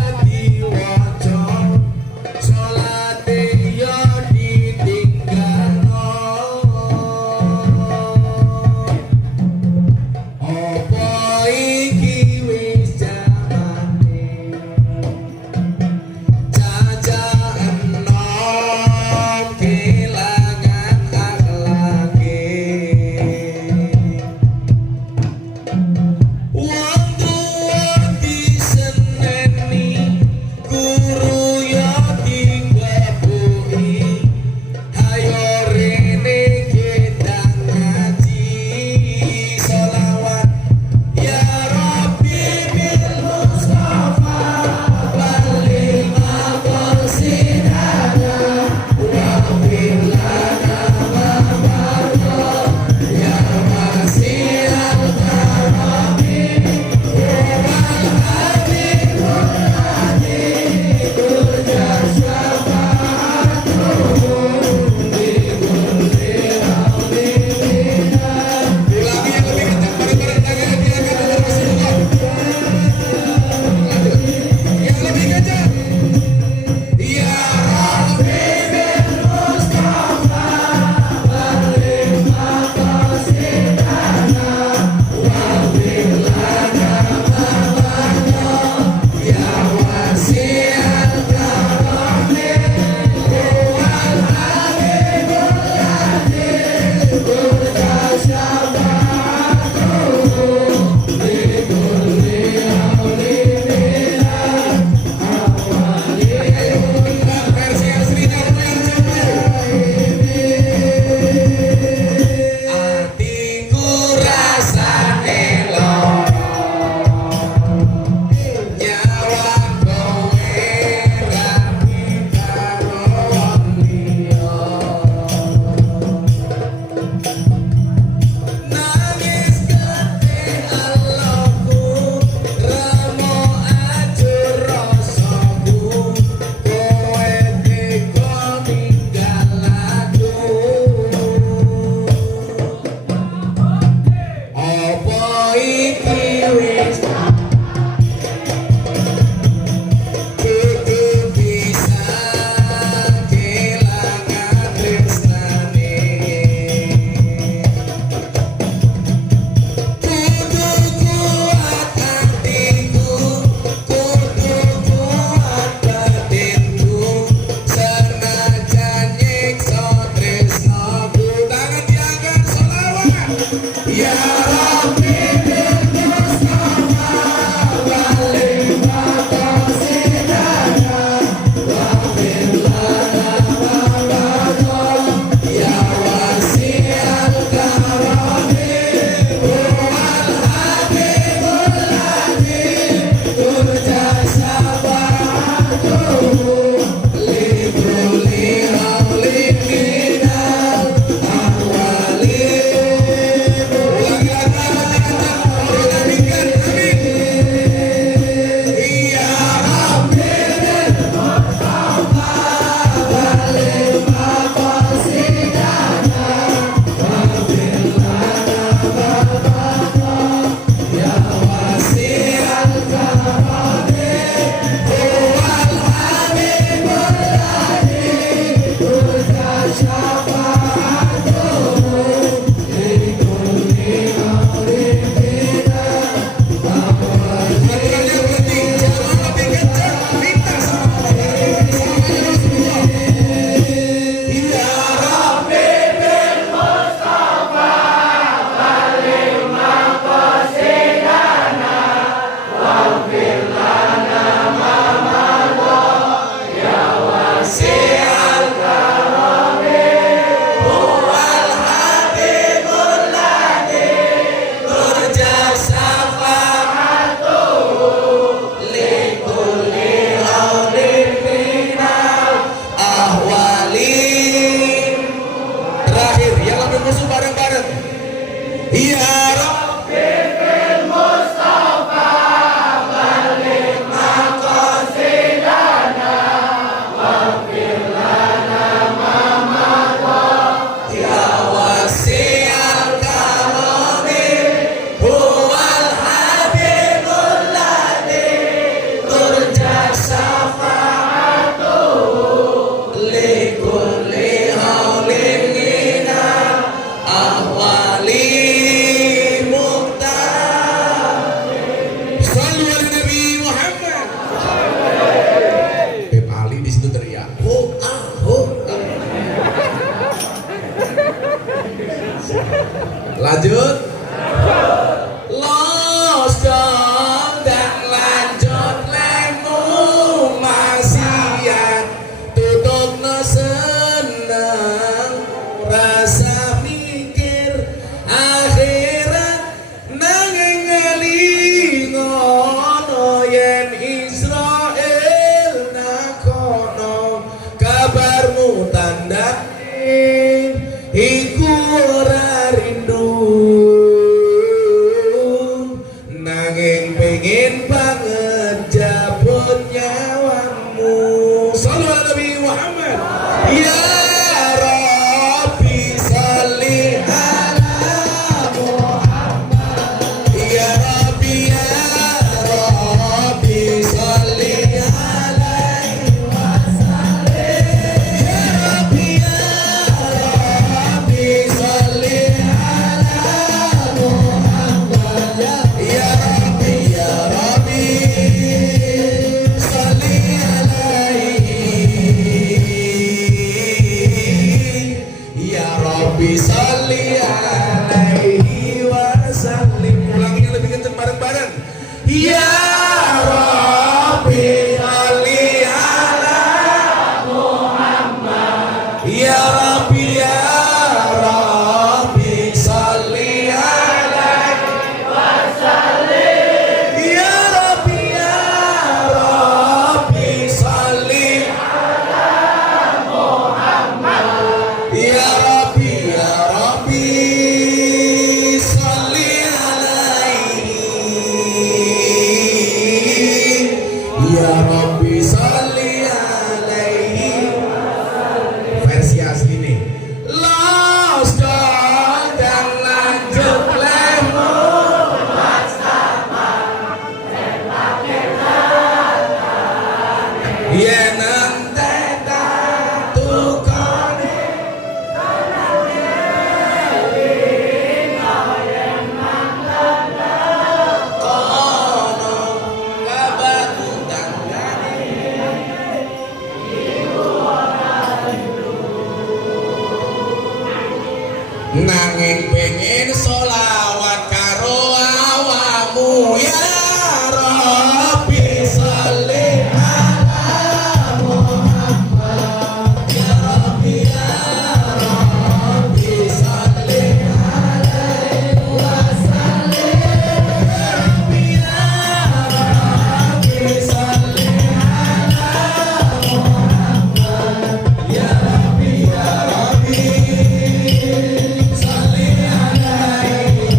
Aturannya berhenti, jangan lebih kencang, lintas. Ya Rabbi bil Mustafa balik maqasidana waghfir lana ma madha ya wasi'al karami huwal habibul ladzi turja syafa'atuhu likulli haulin minal ahwali. Terakhir, yang lebih musuh bareng-bareng. Ya Rabbi bil Mustafa balik maqasidana waghfir lana ma madha ya wasi'al karami huwal habibul ladzi turja syafa'atuhu likulli haulin minal ahwali muqtar. Sallu ala Nabi Muhammad. Beb Ali di situ teriak, ho ah ho ah. Lanjut. Los dong dan lanjut lemu maksiat tutup no seneng rasa mikir akhirat nanging ngelingono yen Israel nakono kabarmu tandane iku ora rindu nanging pengen banget jabut nyawamu. Sallu ala Nabi Muhammad. Ya Rabbi salli ala Muhammad. Ya Rabbi salli alaihi wasallim. Ya Rabbi salli ala Muhammad. Ya Rabbi salli alaihi. Ya Rabbi salli alaihi wasallim. Ulangnya lebih kencang bareng-bareng. Ya Rabbi salli ala Muhammad. Ya Rabbi salli alaihi wasallim. Ya Rabbi salli ala Muhammad. Ya Rabbi salli alaihi. Ya Rabbi salli alaihi. Versi asli nih. Los dong dan lanjut lemu yen ente tukone kono kabaku tanggane nanging pengen solawat karo awamu. Ya Rabbi salli ala Muhammad. Ya Rabbi salli alaihi wasallim. Ya Rabbi salli ala Muhammad. Ya Rabbi salli alaihi.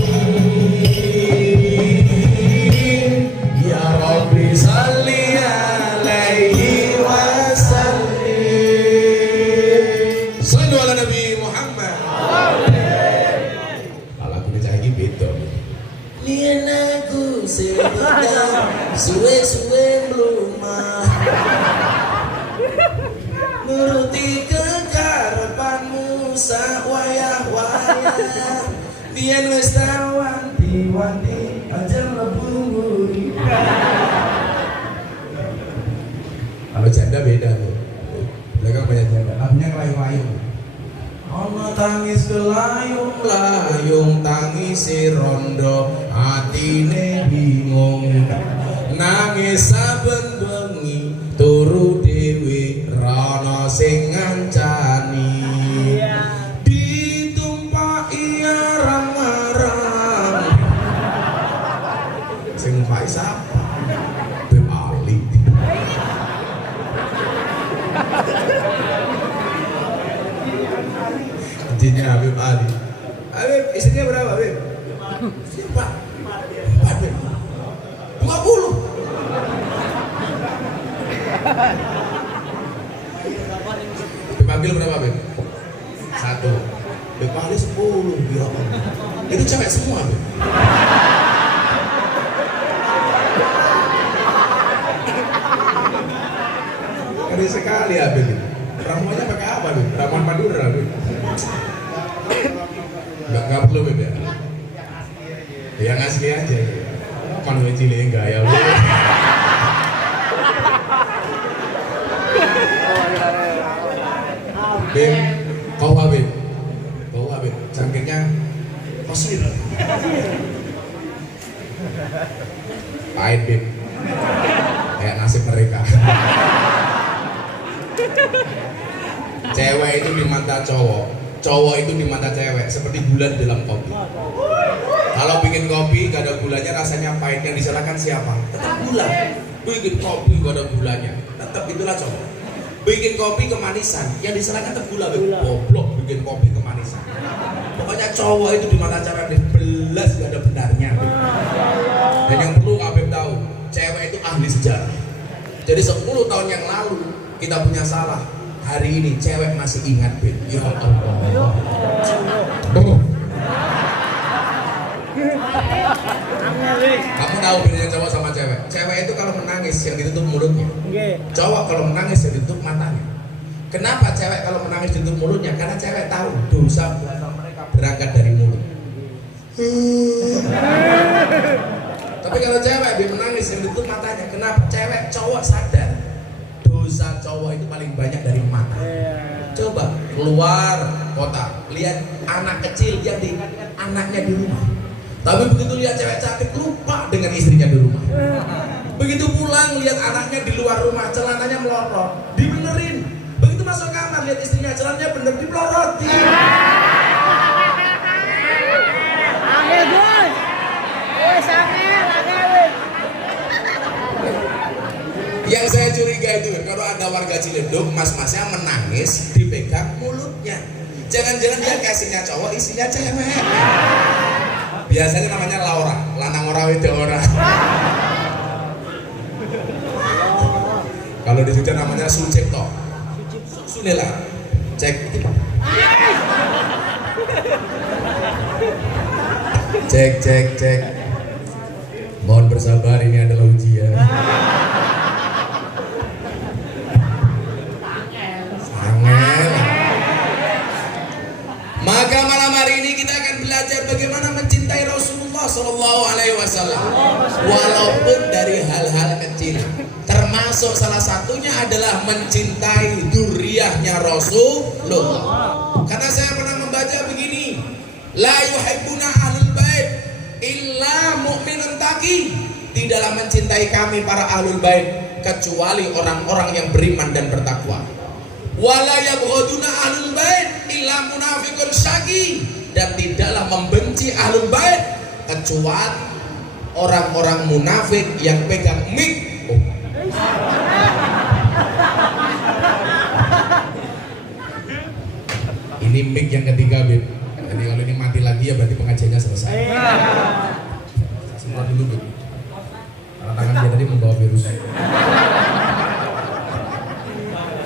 Ya Rabbi salli alaihi wasallim. Sallu ala Nabi Muhammad. Kalau aku ngecah lagi beda. Lien aku sebetulnya suwe-suwe melumah nuruti kekarepanmu sak wayah-wayah biyen wis wanti-wanti aja mlebu tangis kelayung-layung tangis rondo atine bingung nangis saben bengi turu dhewe rana sing ngancani ditumpaki arang-arang sing numpaki sapa Beb Ali Intinya Habib Ali. Habib, istrinya berapa, Habib? Empat. Empat, Habib. 20. Dipanggil berapa, Habib? 1. Habib Ali 10. Ya Allah. Itu cewek semua, Habib. Ngeri sekali, Habib. Ramuannya pakai apa, Habib? Ramuan Madura, Habib. Enggak perlu beda. Yang asli aja. Kan gue cilik enggak ya. Bim, kau Habib. Kau Habib. Cangkirnya kosir. Pahit Bim. Kayak nasib mereka. Cewek itu di mata cowok itu di mata cewek seperti gula dalam kopi. Kalau bikin kopi gak ada gulanya rasanya pahit, yang disalahkan siapa? Tetap gula. Bikin kopi gak ada gulanya, tetap itulah cowok. Bikin kopi kemanisan, yang disalahkan tetap gula. Goblok bikin kopi kemanisan. Pokoknya cowok itu di mata cewek belas gak ada benarnya. Dan yang perlu Habib tahu, cewek itu ahli sejarah. Jadi 10 tahun yang lalu kita punya salah. Hari ini cewek masih ingat, Beb. Ya Allah. Kamu tahu bedanya cowok sama cewek? Cewek itu kalau menangis yang ditutup mulutnya. Cowok kalau menangis yang ditutup matanya. Kenapa cewek kalau menangis ditutup mulutnya? Karena cewek tahu dosa mereka berangkat dari mulut. Tapi kalau cewek dia menangis yang ditutup matanya. Kenapa? Cowok sadar dosa cowok itu paling banyak dari mata. Coba keluar kota, lihat anak kecil yang diingatkan anaknya di rumah. Tapi begitu lihat cewek cantik lupa dengan istrinya di rumah. Begitu pulang lihat anaknya di luar rumah, celananya melorot, dibenerin. Begitu masuk kamar lihat istrinya celananya bener dipeloroti. Angel Gus. Wes angel. Yang saya curiga itu kalau ada warga Ciledug, mas-masnya menangis dipegang mulutnya. Jangan-jangan dia kasihnya cowok, isinya cewek. Biasanya namanya Laura, lanang ora wedok ora. Kalau di Jogja namanya Sucipto. Sulela. Cek. Cek. Mohon bersabar, ini adalah ujian. Maka malam hari ini kita akan belajar bagaimana mencintai Rasulullah Shallallahu Alaihi Wasallam, walaupun dari hal-hal kecil. Termasuk salah satunya adalah mencintai dzurriyyahnya Rasulullah. Karena saya pernah membaca begini, la yuhibbuna ahlul bait illa mu'minun taqi. Tidaklah mencintai kami para ahlul bait kecuali orang-orang yang beriman dan bertakwa. Wala yabghaduna ahlul bait illa munafiqun syaqi, dan tidaklah membenci ahlul bait kecuali orang-orang munafik yang pegang mic. Ini mic yang ketiga, Beb. Jadi kalau ini mati lagi ya berarti pengajiannya selesai. Semua dulu, Beb. Karena tangan dia tadi membawa virus.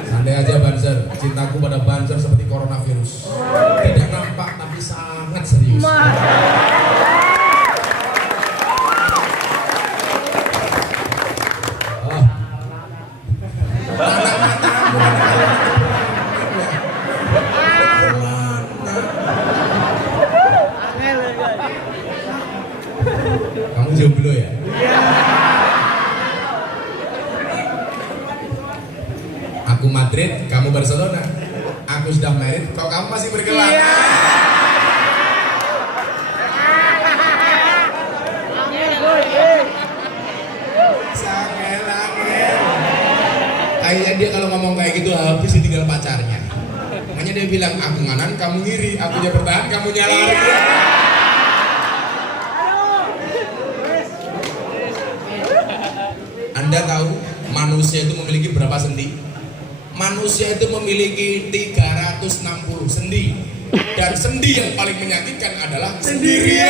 Santai aja Banser, cintaku pada Banser seperti coronavirus. Tidak nampak tapi sangat serius. Kamu jomblo ya? Aku Madrid, kamu Barcelona. Aku sudah married, kok kamu masih bergelang? Iya. Angel Gus. Angel. Kayaknya dia kalau ngomong kayak gitu habis ditinggal pacarnya. Makanya dia bilang, aku nganan, kamu ngiri, aku nya bertahan, kamu nya lari. Anda tahu manusia itu memiliki berapa sendi? Manusia itu memiliki 360 sendi. Dan sendi yang paling menyakitkan adalah sendirian.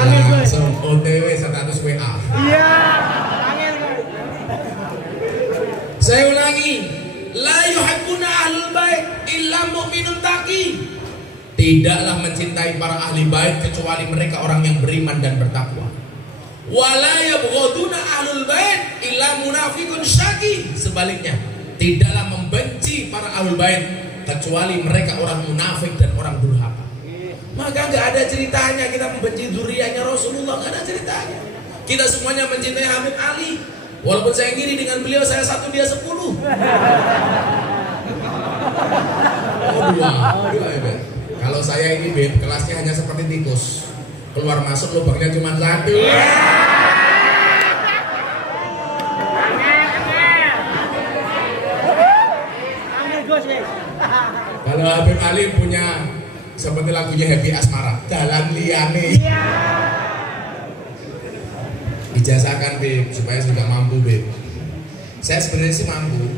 Langsung OTW status WA. Iya. Angel Gus. Saya ulangi, la yuhibbuna ahlul bait illa mu'minun taqi. Tidaklah mencintai para ahli bait kecuali mereka orang yang beriman dan bertakwa. Wala yabghuduna ahlul bait illa munafiqun syaqi. Sebaliknya, tidaklah membenci para ahlul bait kecuali mereka orang munafik dan orang durhaka. Maka nggak ada ceritanya kita membenci zuriyahnya Rasulullah, nggak ada ceritanya. Kita semuanya mencintai Habib Ali. Walaupun saya ngiri dengan beliau, saya 1 dia 10. Oh dua ya Beb. Kalau saya ini Beb, kelasnya hanya seperti tikus, keluar masuk lubangnya cuma 1. Angel Gus. Kalau Habib Ali punya seperti lagunya Happy Asmara, Dalan Liane. Iya. Ijazahkan Beb, supaya juga mampu Beb. Saya sebenarnya sih mampu,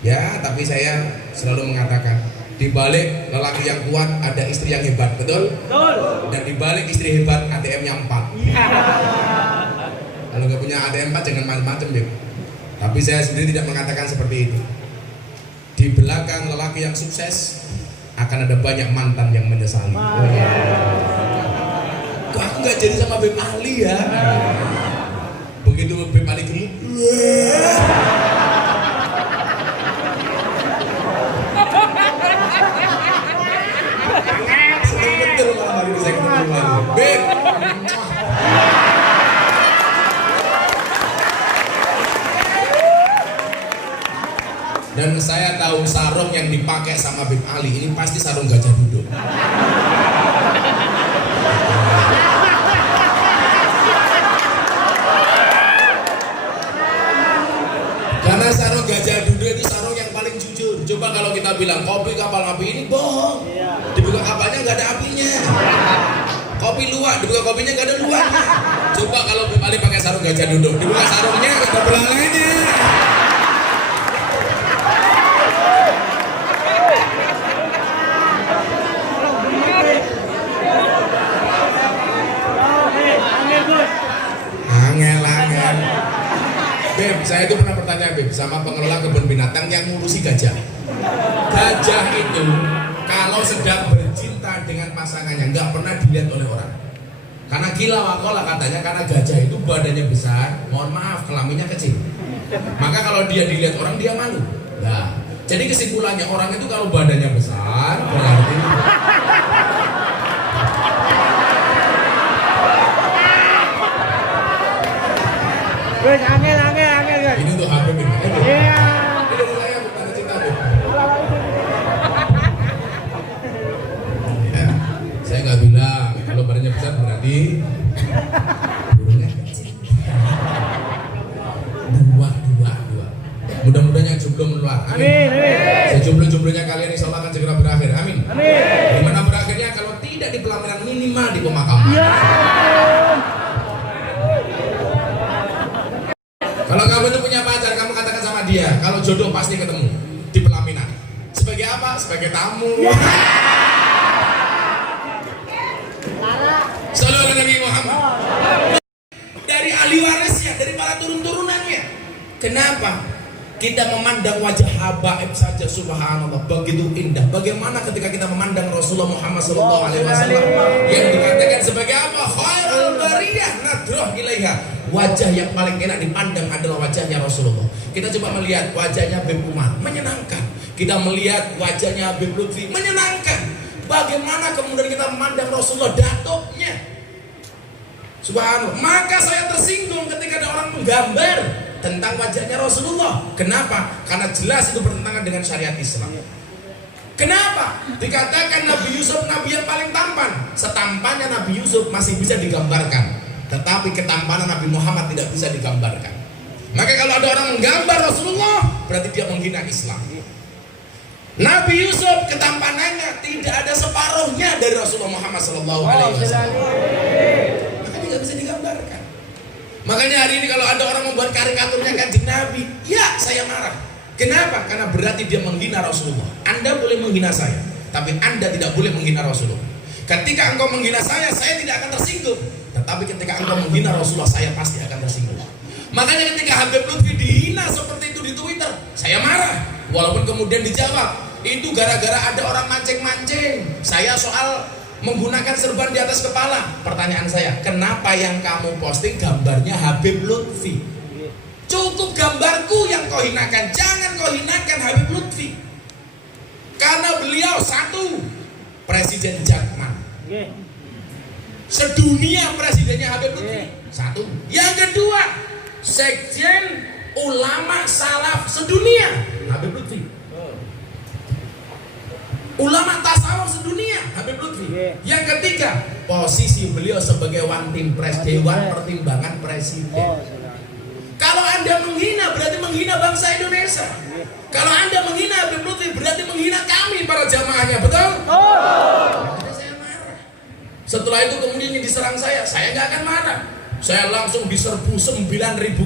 ya, tapi saya selalu mengatakan di balik lelaki yang kuat ada istri yang hebat, betul? Betul. Dan di balik istri hebat ATM-nya 4. Iya. Kalau nggak punya ATM 4 jangan macam-macam Beb. Tapi saya sendiri tidak mengatakan seperti itu. Di belakang lelaki yang sukses akan ada banyak mantan yang menyesali. Kok aku nggak jadi sama Beb Ali ya? Begitu Beb Ali gemuk, seneng betul malam hari ini saya ketemu lagi. Beb, dan saya tahu sarung yang dipakai sama Beb Ali ini pasti sarung gajah duduk. Karena sarung gajah duduk itu sarung yang paling jujur. Coba kalau kita bilang kopi kapal api, ini bohong. Dibuka kapalnya nggak ada apinya. Kopi luwak, dibuka kopinya nggak ada luwaknya. Coba kalau Beb Ali pakai sarung gajah duduk, dibuka sarungnya nggak ada belalainya. Angel. Beb, saya itu pernah bertanya Beb sama pengelola kebun binatang yang ngurusi gajah. Gajah itu kalau sedang bercinta dengan pasangannya nggak pernah dilihat oleh orang. Karena gila wakola katanya, karena gajah itu badannya besar, mohon maaf kelaminnya kecil. Maka kalau dia dilihat orang dia malu. Nah, jadi kesimpulannya orang itu kalau badannya besar berarti Gus, angel Gus. ini untuk Habib ini. Iya. Ini dari saya bukan cinta Beb. Ya, saya nggak bilang kalau badannya besar berarti burungnya kecil. Dua. Mudah-mudahan yang jomblo menular. Amin. Sejomblo-jomblonya kalian insya Allah akan segera berakhir. Amin. Gimana berakhirnya kalau tidak di pelaminan, minimal di pemakaman. Kalau kamu itu punya pacar, kamu katakan sama dia, kalau jodoh pasti ketemu di pelaminan. Sebagai apa? Sebagai tamu. Sallallahu alaihi Muhammad. Dari ahli warisnya, dari para turun-turunannya. Kenapa? Kita memandang wajah habaib saja, subhanallah, begitu indah. Bagaimana ketika kita memandang Rasulullah Muhammad SAW yang dikatakan sebagai apa? Khairul bariyah nadroh ilaiha. Wajah yang paling enak dipandang adalah wajahnya Rasulullah. Kita coba melihat wajahnya Habib Umar, menyenangkan. Kita melihat wajahnya Habib Lutfi, menyenangkan. Bagaimana kemudian kita memandang Rasulullah, datuknya Subhanallah. Maka saya tersinggung ketika ada orang menggambar tentang wajahnya Rasulullah. Kenapa? Karena jelas itu bertentangan dengan syariat Islam. Kenapa? Dikatakan Nabi Yusuf Nabi yang paling tampan. Setampannya Nabi Yusuf masih bisa digambarkan, tetapi ketampanan Nabi Muhammad tidak bisa digambarkan. Maka kalau ada orang menggambar Rasulullah, berarti dia menghina Islam. Nabi Yusuf ketampanannya tidak ada separuhnya dari Rasulullah Muhammad SAW. Maka tidak bisa digambarkan. Makanya hari ini kalau ada orang membuat karikaturnya Kanjeng Nabi, ya saya marah. Kenapa? Karena berarti dia menghina Rasulullah. Anda boleh menghina saya, tapi Anda tidak boleh menghina Rasulullah. Ketika engkau menghina saya tidak akan tersinggung. Tetapi ketika engkau menghina Rasulullah, saya pasti akan tersinggung. Makanya ketika Habib Lutfi dihina seperti itu di Twitter, saya marah. Walaupun kemudian dijawab, itu gara-gara ada orang mancing-mancing saya soal menggunakan serban di atas kepala. Pertanyaan saya, kenapa yang kamu posting gambarnya Habib Lutfi? Cukup gambarku yang kau hinakan, jangan kau hinakan Habib Lutfi. Karena beliau satu, Presiden Jakman. Sedunia presidennya Habib Lutfi. Satu. Yang kedua, Sekjen Ulama Salaf sedunia Habib Lutfi. Ulama tasawuf sedunia Habib Lutfi. Yang ketiga, posisi beliau sebagai One Team Press, Dewan Pertimbangan Presiden. Kalau Anda menghina berarti menghina bangsa Indonesia. Kalau Anda menghina Habib Lutfi berarti menghina kami para jamaahnya, betul? Makanya saya marah. Setelah itu kemudian diserang saya nggak akan marah. Saya langsung diserbu 9.000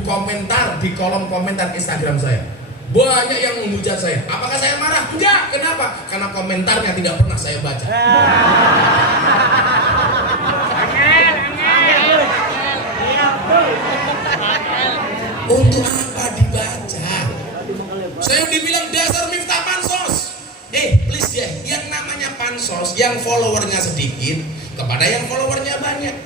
komentar di kolom komentar Instagram saya. Banyak yang menghujat saya. Apakah saya marah? Enggak. Kenapa? Karena komentarnya tidak pernah saya baca. Untuk apa dibaca? Saya dibilang dasar Miftah Pansos. Please deh, yang namanya Pansos, yang followernya sedikit kepada yang followernya banyak.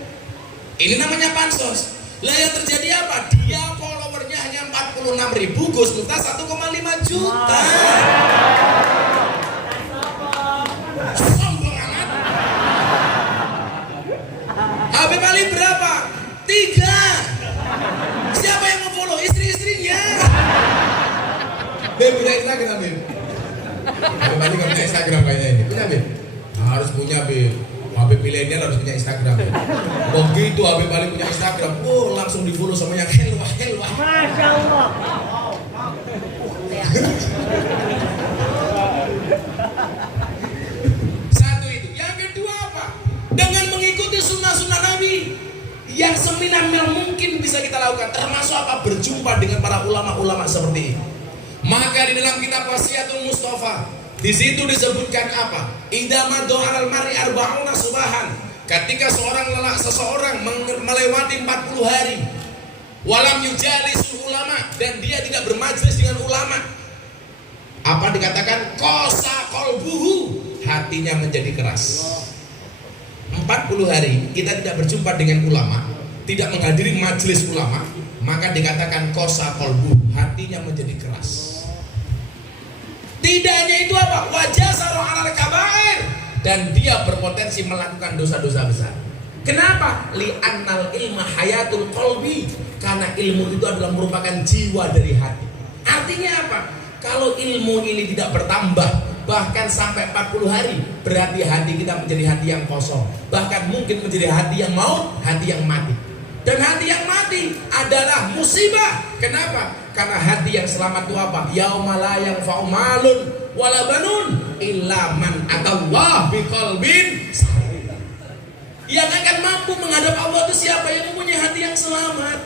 Ini namanya Pansos. Lah yang terjadi apa? Dia followernya hanya 46.000, Gus Miftah 1,5 juta. Sombong amat. Habib Ali berapa? 3. Siapa yang mau follow? Istri-istrinya. Beb, punya Instagram, Beb? Habib Ali gak punya Instagram kayaknya ini. Punya, Beb? Harus punya, Beb. Habib milenial harus punya Instagram, Beb. Begitu Habib Ali punya Instagram, langsung di follow sama yang helwah. Masya Allah. Satu itu. Yang kedua apa? Dengan mengikuti sunnah-sunnah Nabi yang seminimal mungkin bisa kita lakukan, termasuk apa? Berjumpa dengan para ulama-ulama seperti ini. Maka di dalam kitab Wasiatul Mustafa, di situ disebutkan apa? Idza do'al mar'i arba'una subahan. Ketika seseorang melewati 40 hari, walam yujalisul ulama, dan dia tidak bermajlis dengan ulama. Apa dikatakan? Kosa qalbuhu, hatinya menjadi keras. 40 hari kita tidak berjumpa dengan ulama, tidak menghadiri majelis ulama, maka dikatakan kosa qalbu, hatinya menjadi keras. Tidak hanya itu apa? Wajah saroh alal kabair, dan dia berpotensi melakukan dosa-dosa besar. Kenapa? Li'annal ilma hayatul qalbi, karena ilmu itu adalah merupakan jiwa dari hati. Artinya apa? Kalau ilmu ini tidak bertambah bahkan sampai 40 hari, berarti hati kita menjadi hati yang kosong, bahkan mungkin menjadi hati yang maut, hati yang mati. Dan hati yang mati adalah musibah. Kenapa? Karena hati yang selamat itu apa? Yauma la yanfa'u malun wala banun illa man atallah biqalbin salim. Yang akan mampu menghadap Allah itu siapa? Yang mempunyai hati yang selamat.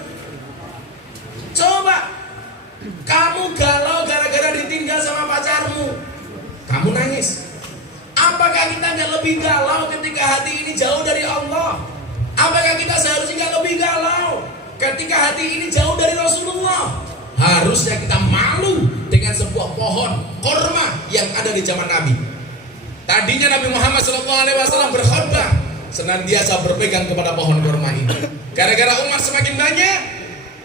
Coba kamu galau gara-gara ditinggal sama pacarmu, kamu nangis. Apakah kita nggak lebih galau ketika hati ini jauh dari Allah? Apakah kita seharusnya nggak lebih galau ketika hati ini jauh dari Rasulullah? Harusnya kita malu dengan sebuah pohon korma yang ada di zaman Nabi. Tadinya Nabi Muhammad SAW berkhutbah, senantiasa berpegang kepada pohon korma ini. Gara-gara umat semakin banyak,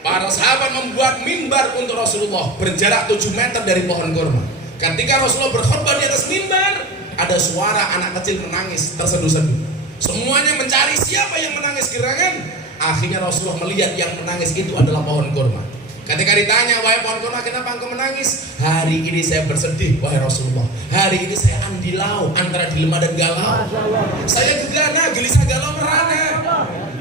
para sahabat membuat mimbar untuk Rasulullah berjarak 7 meter dari pohon korma. Ketika Rasulullah berkhutbah di atas mimbar, ada suara anak kecil menangis terseduh-seduh. Semuanya mencari siapa yang menangis gerangan. Akhirnya Rasulullah melihat yang menangis itu adalah pohon kurma. Ketika ditanya, wahai pohon kurma, kenapa engkau menangis? Hari ini saya bersedih, wahai Rasulullah. Hari ini saya andilau antara dilema dan galau. Saya gegana, gelisah, galau, merana.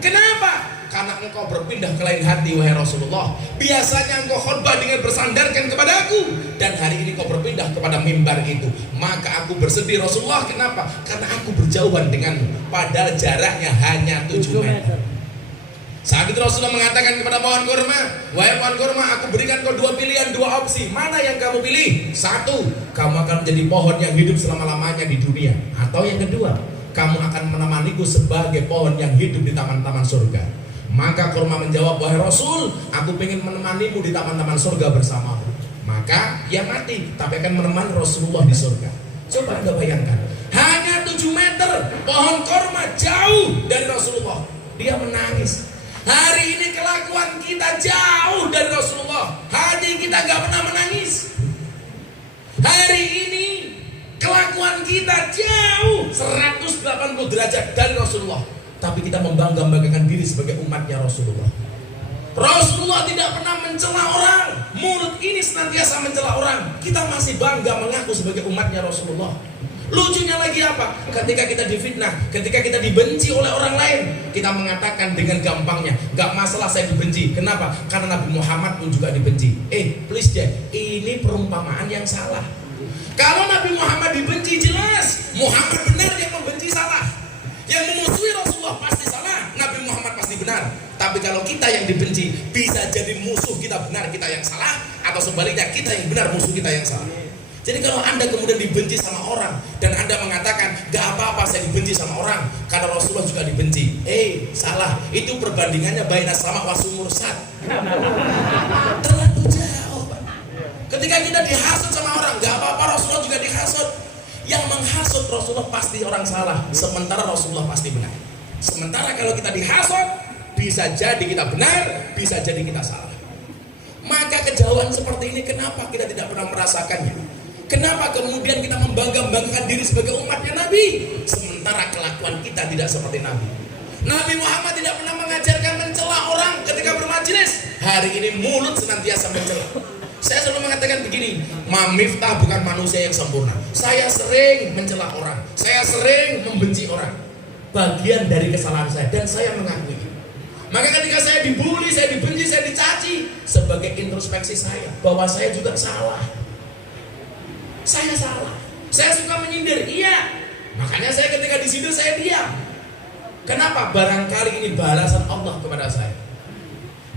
Kenapa? Karena engkau berpindah ke lain hati, wahai Rasulullah. Biasanya engkau khutbah dengan bersandarkan kepada aku, dan hari ini kau berpindah kepada mimbar itu. Maka aku bersedih, Rasulullah. Kenapa? Karena aku berjauhan denganmu, padahal jaraknya hanya 7 meter. Saat itu Rasulullah mengatakan kepada pohon kurma, wahai pohon kurma, aku berikan kau 2 pilihan, 2 opsi. Mana yang kamu pilih? 1, kamu akan menjadi pohon yang hidup selama-lamanya di dunia. Atau yang kedua, kamu akan menemaniku sebagai pohon yang hidup di taman-taman surga. Maka kurma menjawab, wahai Rasul, aku ingin menemanimu di taman-taman surga bersamamu. Maka ia mati, tapi akan menemani Rasulullah di surga. Coba Anda bayangkan, hanya 7 meter, pohon kurma jauh dari Rasulullah. Dia menangis. Hari ini kelakuan kita jauh dari Rasulullah. Hati kita gak pernah menangis. Hari ini kelakuan kita jauh 180 derajat dari Rasulullah. Tapi kita membangga-banggakan diri sebagai umatnya Rasulullah. Rasulullah tidak pernah mencela orang. Mulut ini senantiasa mencela orang. Kita masih bangga mengaku sebagai umatnya Rasulullah. Lucunya lagi apa? Ketika kita difitnah, ketika kita dibenci oleh orang lain, kita mengatakan dengan gampangnya, gak masalah saya dibenci. Kenapa? Karena Nabi Muhammad pun juga dibenci. Please deh, ini perumpamaan yang salah. Kalau Nabi Muhammad dibenci, jelas Muhammad benar, yang membenci salah. Yang memusuhi Rasulullah pasti salah, Nabi Muhammad pasti benar. Tapi kalau kita yang dibenci, bisa jadi musuh kita benar, kita yang salah. Atau sebaliknya, kita yang benar, musuh kita yang salah. Jadi kalau Anda kemudian dibenci sama orang, dan Anda mengatakan, gak apa-apa saya dibenci sama orang, karena Rasulullah juga dibenci. Salah. Itu perbandingannya baina sama wasumur sad. Terlalu jauh, Pak. Ketika kita dihasut sama orang, gak apa-apa, Rasulullah juga dihasut. Yang menghasut Rasulullah pasti orang salah, sementara Rasulullah pasti benar. Sementara kalau kita dihasut, bisa jadi kita benar, bisa jadi kita salah. Maka kejauhan seperti ini, kenapa kita tidak pernah merasakannya? Kenapa kemudian kita membangga-banggakan diri sebagai umatnya Nabi, sementara kelakuan kita tidak seperti Nabi? Nabi Muhammad tidak pernah mengajarkan mencela orang ketika bermajelis. Hari ini mulut senantiasa mencela. Saya selalu mengatakan begini, Miftah bukan manusia yang sempurna. Saya sering mencela orang, saya sering membenci orang. Bagian dari kesalahan saya, dan saya mengakui. Maka ketika saya dibully, saya dibenci, saya dicaci, sebagai introspeksi saya, bahwa saya juga salah. Saya salah. Saya suka menyindir, iya. Makanya saya ketika disindir saya diam. Kenapa? Barangkali ini balasan Allah kepada saya.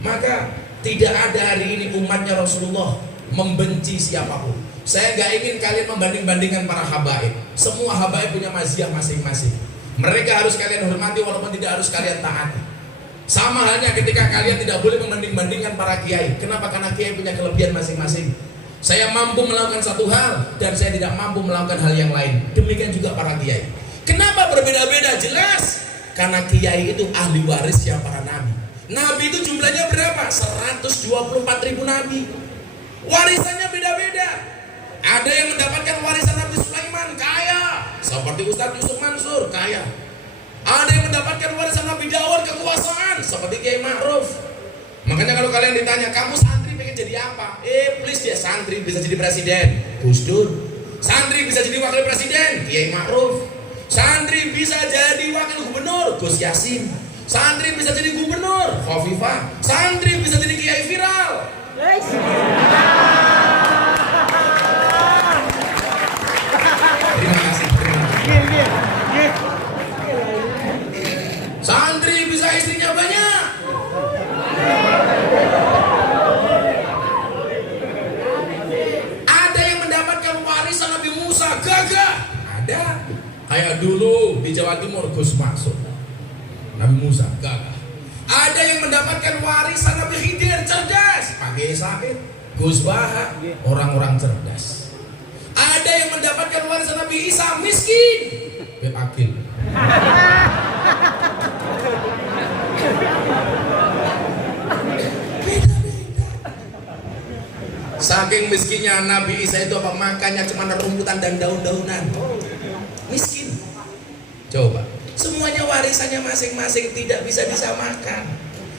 Maka tidak ada hari ini umatnya Rasulullah membenci siapapun. Saya gak ingin kalian membanding-bandingkan para habaib. Semua habaib punya mazhab masing-masing. Mereka harus kalian hormati walaupun tidak harus kalian taati. Sama halnya ketika kalian tidak boleh membanding-bandingkan para kiai. Kenapa? Karena kiai punya kelebihan masing-masing. Saya mampu melakukan satu hal dan saya tidak mampu melakukan hal yang lain. Demikian juga para kiai. Kenapa berbeda-beda? Jelas karena kiai itu ahli warisnya para nabi. Nabi itu jumlahnya berapa? 124.000 nabi. Warisannya beda-beda. Ada yang mendapatkan warisan Nabi Sulaiman, kaya, seperti Ustadz Yusuf Mansur, kaya. Ada yang mendapatkan warisan Nabi Dawud, kekuasaan, seperti Kiai Ma'ruf. Makanya kalau kalian ditanya, kamu santri pengen jadi apa? Please ya, santri bisa jadi presiden, Gus Dur. Santri bisa jadi wakil presiden, Kiai Ma'ruf. Santri bisa jadi wakil gubernur, Gus Yasin. Santri bisa jadi gubernur, Khofifah. Santri bisa jadi kiai viral. Terima kasih. Santri bisa istrinya banyak. Ada yang mendapatkan warisan Nabi Musa, gagah. Ada. Kayak dulu di Jawa Timur Gus Maksud, Nabi Musa, gagah. Ada yang mendapatkan warisan Nabi Khidir, cerdas, Pak Kiai Said, Gus Baha, orang-orang cerdas. Ada yang mendapatkan warisan Nabi Isa, miskin, Beb Akil. Beda-beda. Saking miskinnya Nabi Isa itu apa, makannya cuma rumputan dan daun-daunan. Miskin. Coba. Semuanya warisannya masing-masing, tidak bisa disamakan.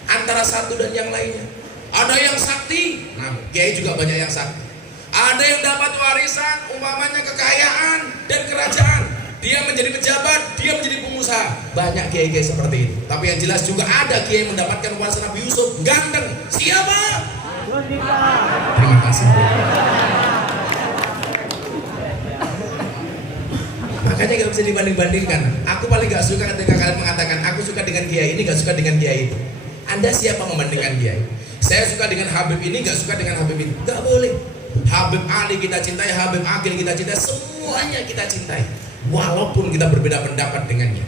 antara satu dan yang lainnya. Ada yang sakti, nah kiai juga banyak yang sakti. Ada yang dapat warisan, umpamanya kekayaan dan kerajaan. Dia menjadi pejabat, dia menjadi pengusaha. Banyak kiai-kiai seperti itu. Tapi yang jelas juga ada kiai yang mendapatkan warisan Nabi Yusuf, ganteng. Siapa? Terima kasih. Makanya gak bisa dibanding-bandingkan. Aku paling gak suka ketika kalian mengatakan aku suka dengan kiai ini, gak suka dengan kiai itu. Anda siapa membandingkan kiai? Saya suka dengan Habib ini, gak suka dengan Habib itu. Gak boleh. Habib Ali kita cintai, Habib Akil kita cintai, semuanya kita cintai, walaupun kita berbeda pendapat dengannya.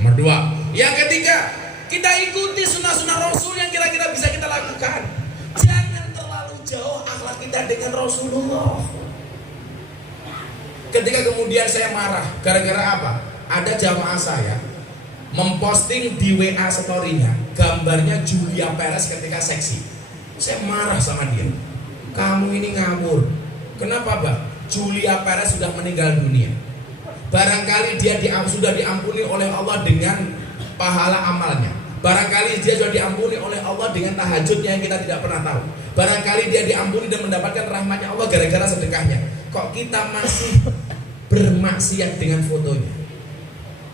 Nomor dua, yang ketiga, kita ikuti sunnah-sunnah Rasul yang kira-kira bisa kita lakukan. Jangan terlalu jauh akhlak kita dengan Rasulullah. Ketika kemudian saya marah, gara-gara apa? Ada jamaah saya memposting di WA story-nya gambarnya Julia Perez ketika seksi. Saya marah sama dia. Kamu ini ngawur. Kenapa, Bang? Julia Perez sudah meninggal dunia. Barangkali dia sudah diampuni oleh Allah dengan pahala amalnya. Barangkali dia sudah diampuni oleh Allah dengan tahajudnya yang kita tidak pernah tahu. Barangkali dia diampuni dan mendapatkan rahmatnya Allah gara-gara sedekahnya. Kok kita masih bermaksiat dengan fotonya?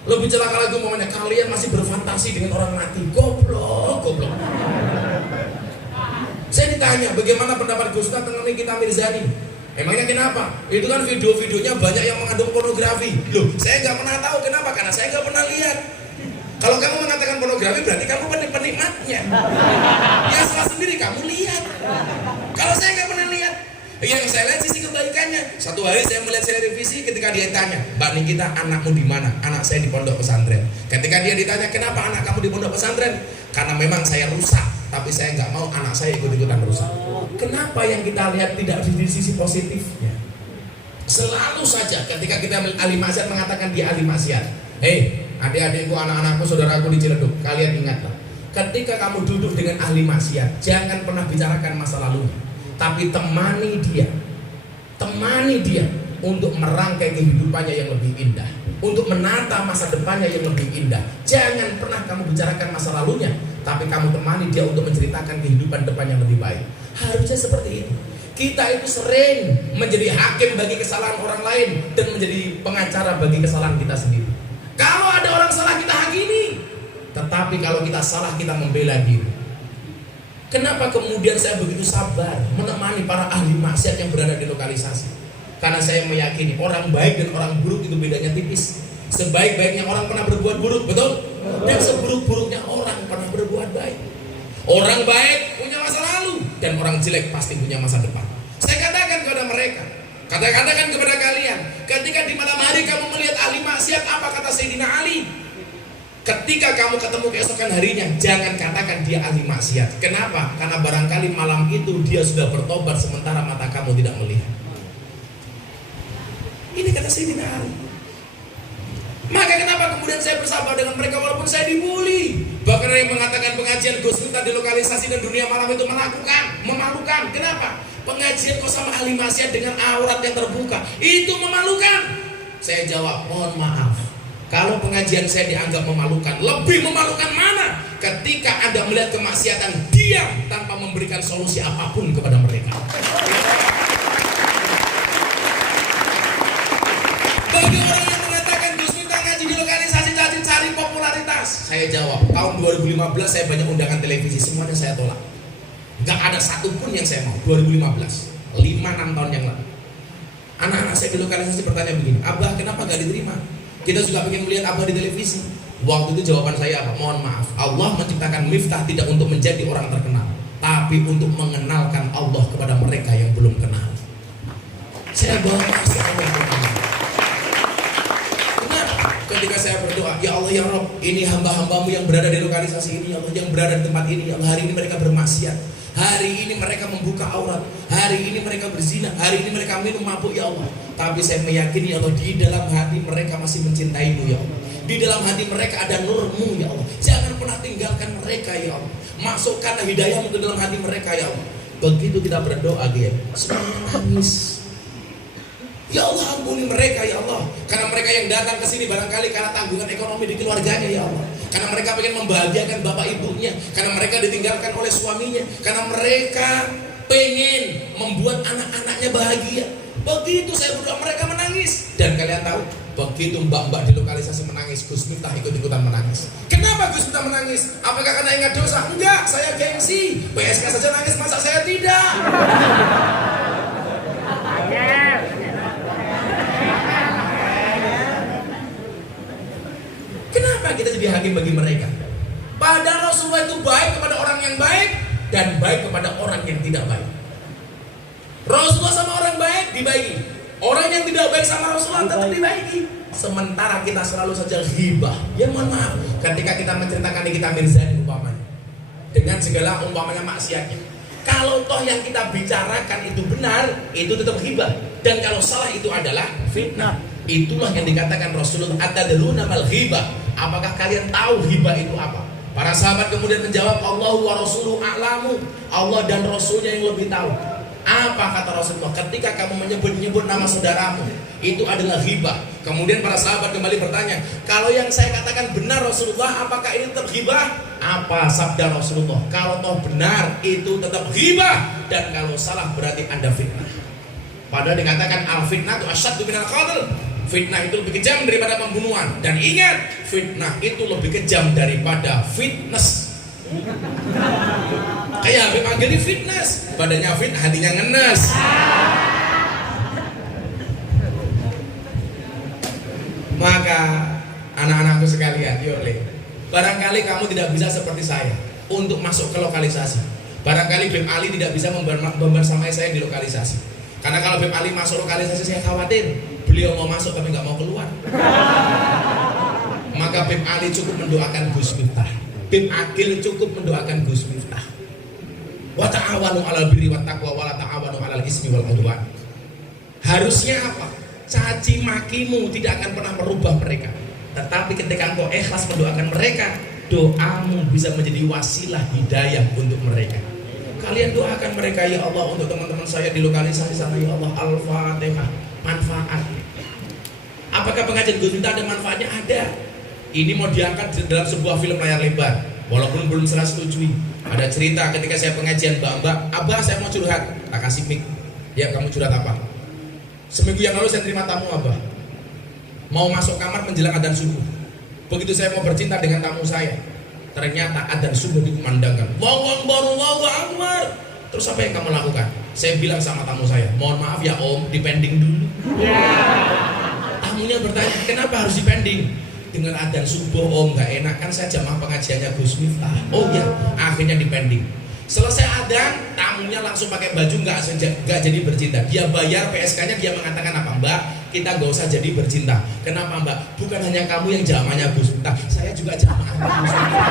Lebih celaka lagi umpamanya kalian masih berfantasi dengan orang mati. Goblok. Saya ditanya, bagaimana pendapat Gus Ustaz tentang Nikita Mirzani? Emangnya kenapa? Itu kan video-videonya banyak yang mengandung pornografi. Loh, saya nggak pernah tahu kenapa, karena saya nggak pernah lihat. Kalau kamu mengatakan pornografi berarti kamu penikmatnya. Ya salah sendiri, kamu lihat. Kalau saya nggak pernah lihat, yang saya lihat sisi kebaikannya. Satu hari saya melihat televisi ketika dia tanya, Mbak Nikita, anakmu di mana? Anak saya di pondok pesantren. Ketika dia ditanya, kenapa anak kamu di pondok pesantren? Karena memang saya rusak, tapi saya nggak mau anak saya ikut-ikutan rusak. Kenapa yang kita lihat tidak di sisi positifnya? Selalu saja ketika kita ahli maksiat mengatakan dia ahli maksiat. Hei, adik-adikku, anak-anakku, saudaraku di Ciledug, kalian ingatlah, ketika kamu duduk dengan ahli maksiat, jangan pernah bicarakan masa lalunya, tapi temani dia untuk merangkai kehidupannya yang lebih indah, untuk menata masa depannya yang lebih indah. Jangan pernah kamu bicarakan masa lalunya, tapi kamu temani dia untuk menceritakan kehidupan depan yang lebih baik. Harusnya seperti itu. Kita itu sering menjadi hakim bagi kesalahan orang lain dan menjadi pengacara bagi kesalahan kita sendiri. Kalau ada orang salah kita hakimi, tetapi kalau kita salah kita membela diri. Kenapa kemudian saya begitu sabar menemani para ahli maksiat yang berada di lokalisasi? Karena saya meyakini orang baik dan orang buruk itu bedanya tipis. Sebaik-baiknya orang pernah berbuat buruk, betul? Dan seburuk-buruknya orang pernah berbuat baik. Orang baik punya masa lalu dan orang jelek pasti punya masa depan. Saya katakan kepada mereka, katakan kepada kalian, ketika di malam hari kamu melihat ahli maksiat, apa kata Sayyidina Ali? Ketika kamu ketemu keesokan harinya, jangan katakan dia ahli maksiat. Kenapa? Karena barangkali malam itu dia sudah bertobat sementara mata kamu tidak melihat. Ini kata Sayyidina Ali. Maka kenapa kemudian saya bersabar dengan mereka walaupun saya dibully? Bahkan ada yang mengatakan pengajian Gus Miftah di lokalisasi dan dunia malam itu memalukan. Kenapa? Pengajian kok sama ahli maksiat dengan aurat yang terbuka, itu memalukan. Saya jawab, mohon maaf, kalau pengajian saya dianggap memalukan, lebih memalukan mana? Ketika Anda melihat kemaksiatan diam tanpa memberikan solusi apapun kepada mereka. Bagi orang yang mengatakan Gus Miftah ngaji di lokalisasi cari popularitas, saya jawab, tahun 2015 saya banyak undangan televisi, semuanya saya tolak. Gak ada satupun yang saya mau. 2015, 5-6 tahun yang lalu, anak-anak saya di lokalisasi bertanya begini, Abah kenapa gak diterima? Kita juga pengen melihat Abah di televisi. Waktu itu jawaban saya apa? Mohon maaf, Allah menciptakan Miftah tidak untuk menjadi orang terkenal, tapi untuk mengenalkan Allah kepada mereka yang belum kenal. Saya bawa masuk Allah terkenal. Ketika saya berdoa, ya Allah ya Rabb, ini hamba-hambamu yang berada di lokalisasi ini, ya Allah, yang berada di tempat ini, ya Allah, hari ini mereka bermaksiat, hari ini mereka membuka aurat, hari ini mereka berzina, hari ini mereka minum mabuk, ya Allah. Tapi saya meyakini ya Allah, di dalam hati mereka masih mencintaimu, ya Allah. Di dalam hati mereka ada nurmu, ya Allah. Jangan pernah tinggalkan mereka, ya Allah. Masukkanlah hidayahmu ke dalam hati mereka, ya Allah. Begitu kita berdoa, dia semuanya nangis. Ya Allah ampuni mereka ya Allah. Karena mereka yang datang ke sini barangkali karena tanggungan ekonomi di keluarganya ya Allah. Karena mereka ingin membahagiakan bapak ibunya. Karena mereka ditinggalkan oleh suaminya. Karena mereka pengen membuat anak-anaknya bahagia. Begitu saya berdoa mereka menangis. Dan kalian tahu, begitu mbak-mbak di lokalisasi menangis, Gus Miftah ikut-ikutan menangis. Kenapa Gus Miftah menangis? Apakah karena ingat dosa? Enggak, saya gengsi. PSK saja nangis, masa saya tidak? Kenapa kita jadi hakim bagi mereka? Padahal Rasulullah itu baik kepada orang yang baik dan baik kepada orang yang tidak baik. Rasulullah sama orang baik dibaiki, orang yang tidak baik sama Rasulullah tetap dibaiki. Sementara kita selalu saja ghibah. Ya mohon maaf, ketika kita menceritakan Nikita Mirzani umpamanya, dengan segala umpamanya maksiatnya, kalau toh yang kita bicarakan itu benar, itu tetap ghibah. Dan kalau salah itu adalah fitnah. Itulah yang dikatakan Rasulullah, atadruna mal ghibah? Apakah kalian tahu ghibah itu apa? Para sahabat kemudian menjawab, Allahu wa rasuluhu a'lamu. Allah dan Rasulnya yang lebih tahu. Apa kata Rasulullah? Ketika kamu menyebut-nyebut nama saudaramu, itu adalah ghibah. Kemudian para sahabat kembali bertanya, kalau yang saya katakan benar Rasulullah, apakah ini tetap ghibah? Apa sabda Rasulullah? Kalau toh benar, itu tetap ghibah. Dan kalau salah berarti Anda fitnah. Padahal dikatakan al-fitnah itu asyaddu minal qatl. Fitnah itu lebih kejam daripada pembunuhan. Dan ingat, fitnah itu lebih kejam daripada fitness. Kayak Habib Agil di fitness, badannya fit, hatinya ngenes. Maka anak-anakku sekalian, yole, barangkali kamu tidak bisa seperti saya untuk masuk ke lokalisasi. Barangkali Beb Ali tidak bisa membersamai saya di lokalisasi. Karena kalau Beb Ali masuk lokalisasi, saya khawatir beliau mau masuk tapi nggak mau keluar. Maka Beb Ali cukup mendoakan Gus Miftah. Beb Agil cukup mendoakan Gus Miftah. Wa ta'awanu 'alal birri wat taqwa wa la ta'awanu 'alal ismi wal 'udwan. Harusnya apa? Caci makimu tidak akan pernah merubah mereka. Tetapi ketika engkau ikhlas mendoakan mereka, doamu bisa menjadi wasilah hidayah untuk mereka. Kalian doakan mereka ya Allah, untuk teman-teman saya di lokalisasi sana ya Allah. Al-Fatihah. Manfaat. Apakah pengajian Gus Miftah ada manfaatnya? Ada. Ini mau diangkat dalam sebuah film layar lebar, walaupun belum saya setujui. Ada cerita ketika saya pengajian, Mbak, Abah saya mau curhat, tak kasih mic. Ya kamu curhat apa? Seminggu yang lalu saya terima tamu Abah, mau masuk kamar menjelang adzan subuh. Begitu saya mau bercinta dengan tamu saya, ternyata adzan subuh dikumandangkan. Allahu Akbar, Allahu Akbar. Terus apa yang kamu lakukan? Saya bilang sama tamu saya, mohon maaf ya Om, dipending dulu. Tamunya bertanya, kenapa harus dipending? Dengan adzan subuh Om, nggak enak kan saya jamaah pengajiannya Gus Miftah. Oh ya, akhirnya dipending. Selesai adzan, tamunya langsung pakai baju nggak jadi bercinta. Dia bayar PSK-nya, dia mengatakan apa? Mbak, kita nggak usah jadi bercinta. Kenapa Mbak? Bukan hanya kamu yang jamaahnya Gus Miftah, saya juga jamaah Gus Miftah.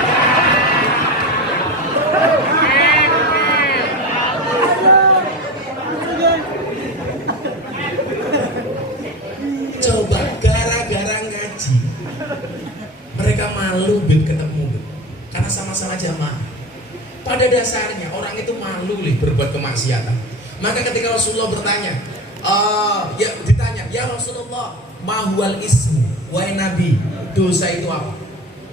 Coba gara-gara ngaji mereka malu ketemu karena sama-sama jamaah. Pada dasarnya orang itu malu berbuat kemaksiatan. Maka ketika Rasulullah bertanya, ditanya, ya Rasulullah, mahwal ismu, wahai Nabi, dosa itu apa?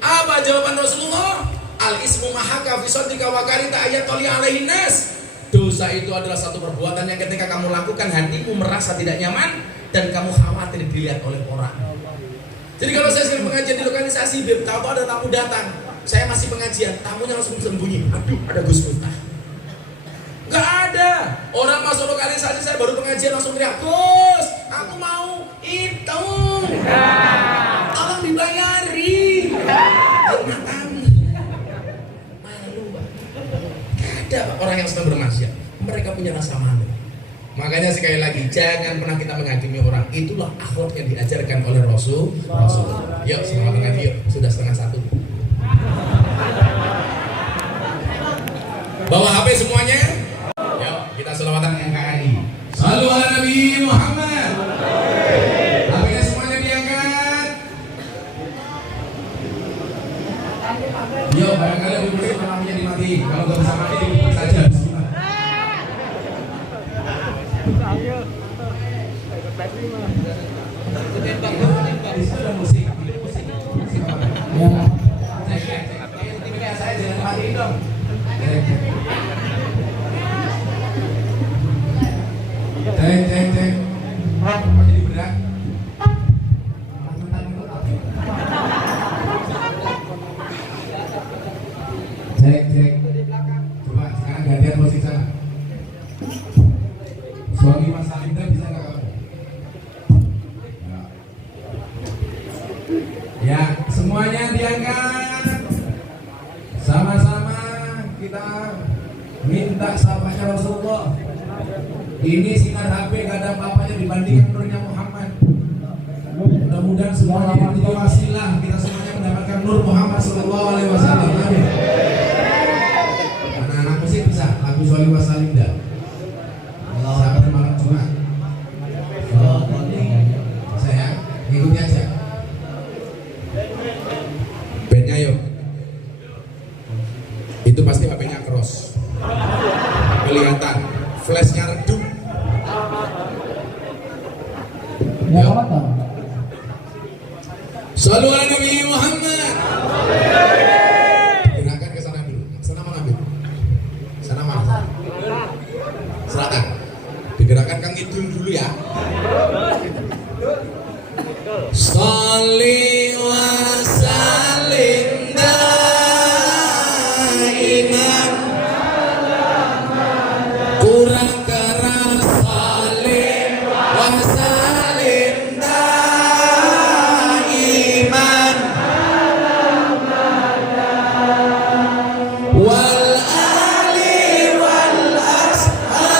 Apa jawaban Rasulullah? Al ismu mahaka fi sadrika wa karita ayatoli alaihin nas. Dosa itu adalah satu perbuatan yang ketika kamu lakukan hatimu merasa tidak nyaman dan kamu khawatir dilihat oleh orang. Jadi kalau saya sering pengajian di lokalisasi, tahu ada tamu datang, saya masih pengajian, tamunya langsung sembunyi. Aduh, ada Gus Miftah. Gak ada. Orang masuk lokalisasi, saya baru pengajian langsung teriak, Gus, aku mau itu. Tolong dibayari. Rumah tamu. Malu, Pak. Gak ada Pak, orang yang sedang bermaksiat. Mereka punya rasa malu. Makanya sekali lagi, jangan pernah kita menghakimi orang. Itulah akhlak yang diajarkan oleh Rasul. Yuk, semangat mengaji yuk. Sudah 12:30. Bawa HP semuanya. Yuk, kita selawatan NKRI. Shallu ala Nabi Muhammad. HP-nya semuanya diangkat. Yuk, barangkali lebih bersih lampunya dimatiin. Kalau nggak bisa mati, dibuka saja. Ayo. Ya, semuanya diangkat. Sama-sama kita minta syafaatnya Rasulullah. Ini sinar HP gak ada apa-apanya dibandingkan nurnya Muhammad. Mudah-mudahan semuanya menjadi wasilah kita semuanya mendapatkan nur Muhammad Sallallahu Alaihi Wasallam. Amin. Anak-anak musik bisa lagu Sholli Wasalinda. Sampai malam Jumat. Saya ikuti aja. Bandnya yuk. Itu pasti HP-nya cross. Kelihatan. Flashnya redup. Yuk. Shallu ala Nabi Muhammad. Gerakan ke sana dulu. Sana mana, Bib? Sana mana? Selatan. Digerakkan Kang Idul dulu ya. Sholli wa sallim daiman. Kurang keras sholli wa sallim daiman. Wal ali wal ashabi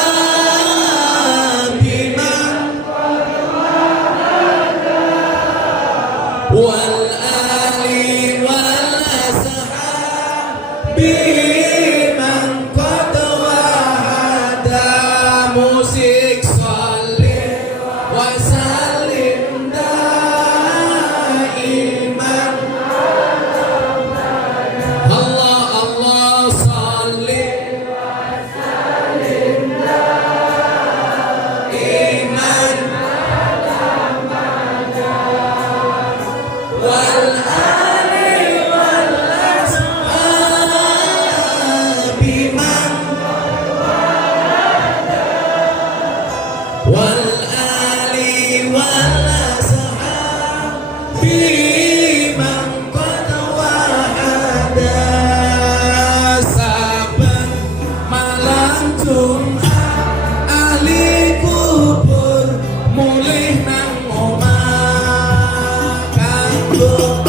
man. Wal ali wal ashabi man qad wahada. Musik sholli wa sallim daiman. Allah Allah sholli iman. Wal ali wal ashabi man. Wal ali wal ashabi man qad wahada. Saben malam Jumat ahli kubur mulih nang omah kanggo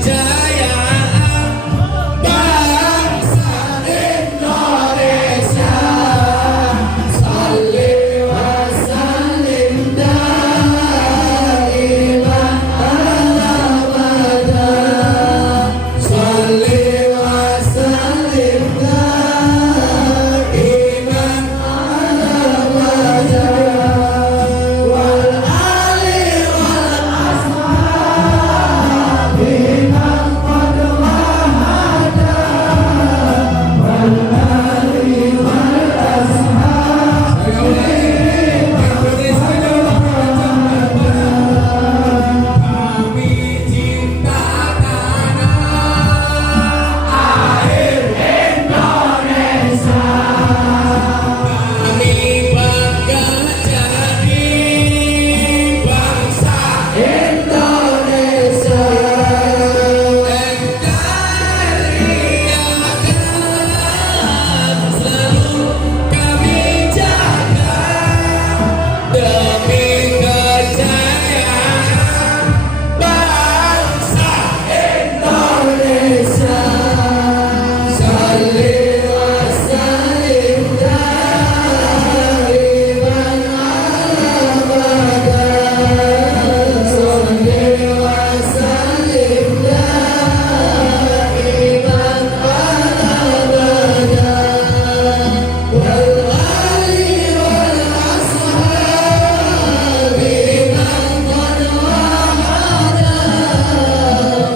kejayaan bangsa Indonesia. Salli wa sallim daiman abada. Salli wa sallim daiman abada. Wal ali wal ashabi man qad wahada. Wal ali wal ashabi kami cinta tanah air Indonesia. Kami bangga jadi bangsa Indonesia. NKRI akan selalu kami jaga demi kejayaan bangsa Indonesia. Salli wa sallim daiman abada. Salli wa sallim daiman abada. Wal ali wal ashabi man qad wahada.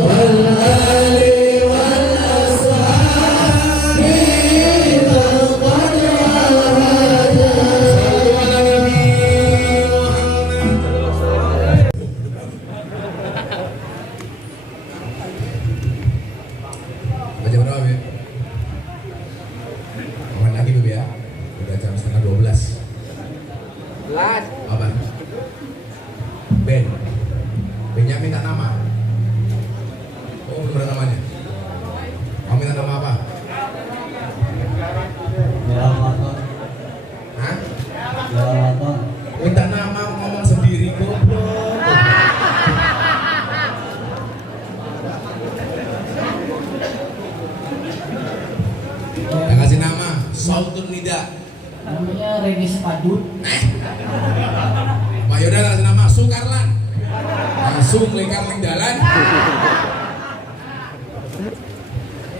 Wal ali wal ashabi man qad wahada. Sallu ala Nabi Muhammad. Baca berapa, Bib? Kapan lagi, Bib, ya? Udah jam setengah 12. Apa? Ben. Bennya minta nama. Oh, belum ada namanya. Kamu minta nama apa? Hah? Minta nama ngomong sendiri, goblok. Yang kasih nama Sautun Nida. Namanya Regi Sepadut. Pak Yoda kasih nama Sukarlan. Langsung lingkar dalan.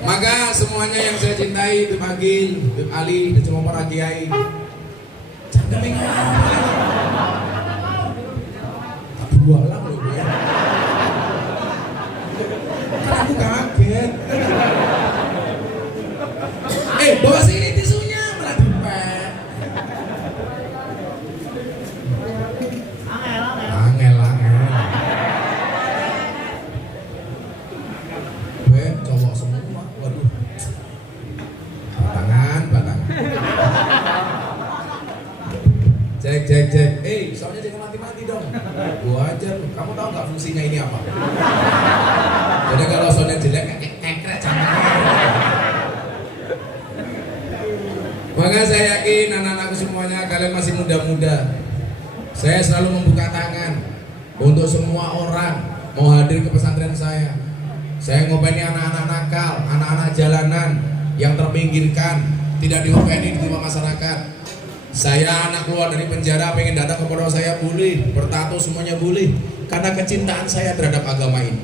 Maka semuanya yang saya cintai, Bib Agil, Bib Ali, dan semua para kiai, jangan bingung. Dua lah loh gue. Kan aku kaget. Bawa sini tisunya malah dipek. Angel. Gue cowok semua, waduh. Batangan. Cek. Soalnya jangan mati-mati dong. Gua aja, kamu tahu nggak fungsinya ini apa? Jadi kalau soundnya jelek, ngekret jangan. Maka saya yakin anak-anakku semuanya, kalian masih muda-muda. Saya selalu membuka tangan untuk semua orang mau hadir ke pesantren saya. Saya ngopeni anak-anak nakal, anak-anak jalanan yang terpinggirkan, tidak diopeni di rumah masyarakat. Saya anak keluar dari penjara, pengen datang ke pondok saya boleh, bertato semuanya boleh, karena kecintaan saya terhadap agama ini.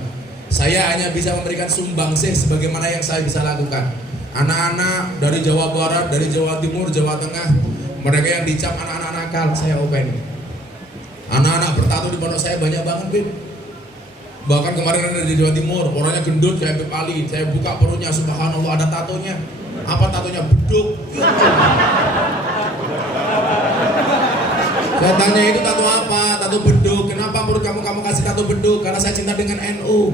Saya hanya bisa memberikan sumbangsih sebagaimana yang saya bisa lakukan. Anak-anak dari Jawa Barat, dari Jawa Timur, Jawa Tengah, mereka yang dicap anak-anak nakal, saya openi. Anak-anak bertato di pondok saya banyak banget, Bib. Bahkan kemarin ada di Jawa Timur, orangnya gendut kayak Bib Ali. Saya buka perutnya, subhanallah ada tatonya. Apa tatonya? Beduk. Saya tanya, itu tato apa? Tato beduk. Kenapa menurut kamu kasih tato beduk? Karena saya cinta dengan NU.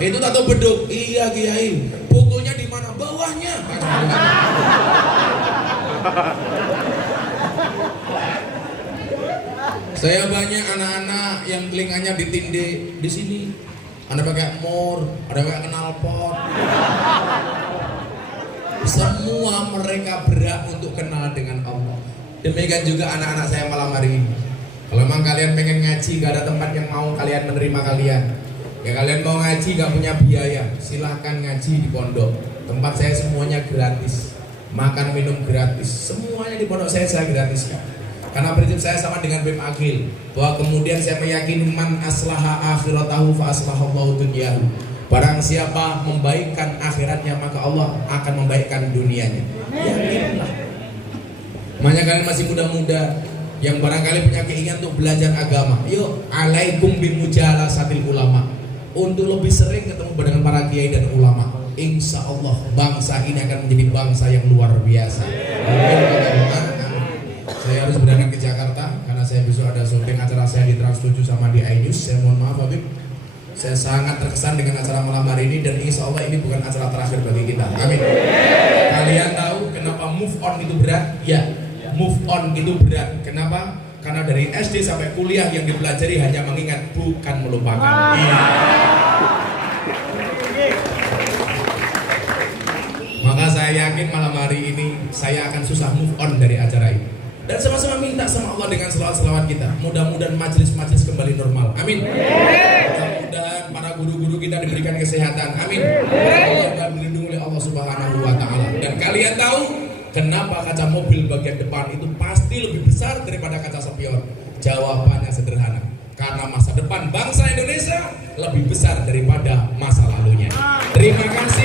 Itu tato beduk. Iya Kiai. Bukunya di mana? Bawahnya. Saya banyak anak-anak yang telinganya ditindih di sini. Ada pakai mor, ada pakai knalpot. Semua mereka berat untuk kenal dengan Allah. Demikian juga anak-anak saya malam hari ini. Kalau memang kalian pengen ngaji, gak ada tempat yang mau kalian menerima kalian. Ya kalian mau ngaji nggak punya biaya, silahkan ngaji di pondok. Tempat saya semuanya gratis, makan minum gratis, semuanya di pondok saya gratiskan. Karena prinsip saya sama dengan Bim Akil, bahwa kemudian saya meyakini man aslaha akhiratahu fa aslahallahu dunyahu. Barang siapa membaikkan akhiratnya maka Allah akan membaikkan dunianya. Yakinlah. Makanya kalian masih muda-muda yang barangkali punya keinginan untuk belajar agama, yuk alaikum bimujalasatil ulama, untuk lebih sering ketemu dengan para kiai dan ulama. Insya Allah bangsa ini akan menjadi bangsa yang luar biasa. Saya harus berangkat ke Jakarta karena saya besok ada syuting acara saya di Trans 7 sama di iNews. Saya mohon maaf Habib, saya sangat terkesan dengan acara malam hari ini, dan insya Allah ini bukan acara terakhir bagi kita. Amin. Kalian tahu kenapa move on itu berat? Ya, move on itu berat. Kenapa? Karena dari SD sampai kuliah yang dipelajari hanya mengingat, bukan melupakan. Maka saya yakin malam hari ini saya akan susah move on dari acara ini. Dan sama-sama minta sama Allah dengan selawat-selawat kita, mudah-mudahan majelis-majelis kembali normal. Amin. Mudah-mudahan para guru-guru kita diberikan kesehatan. Amin. Mudah-mudahan dilindungi oleh Allah Subhanahu wa taala. Dan kalian tahu kenapa kaca mobil bagian depan itu pasti lebih besar daripada kaca spion? Jawabannya sederhana. Karena masa depan bangsa Indonesia lebih besar daripada masa lalunya. Terima kasih.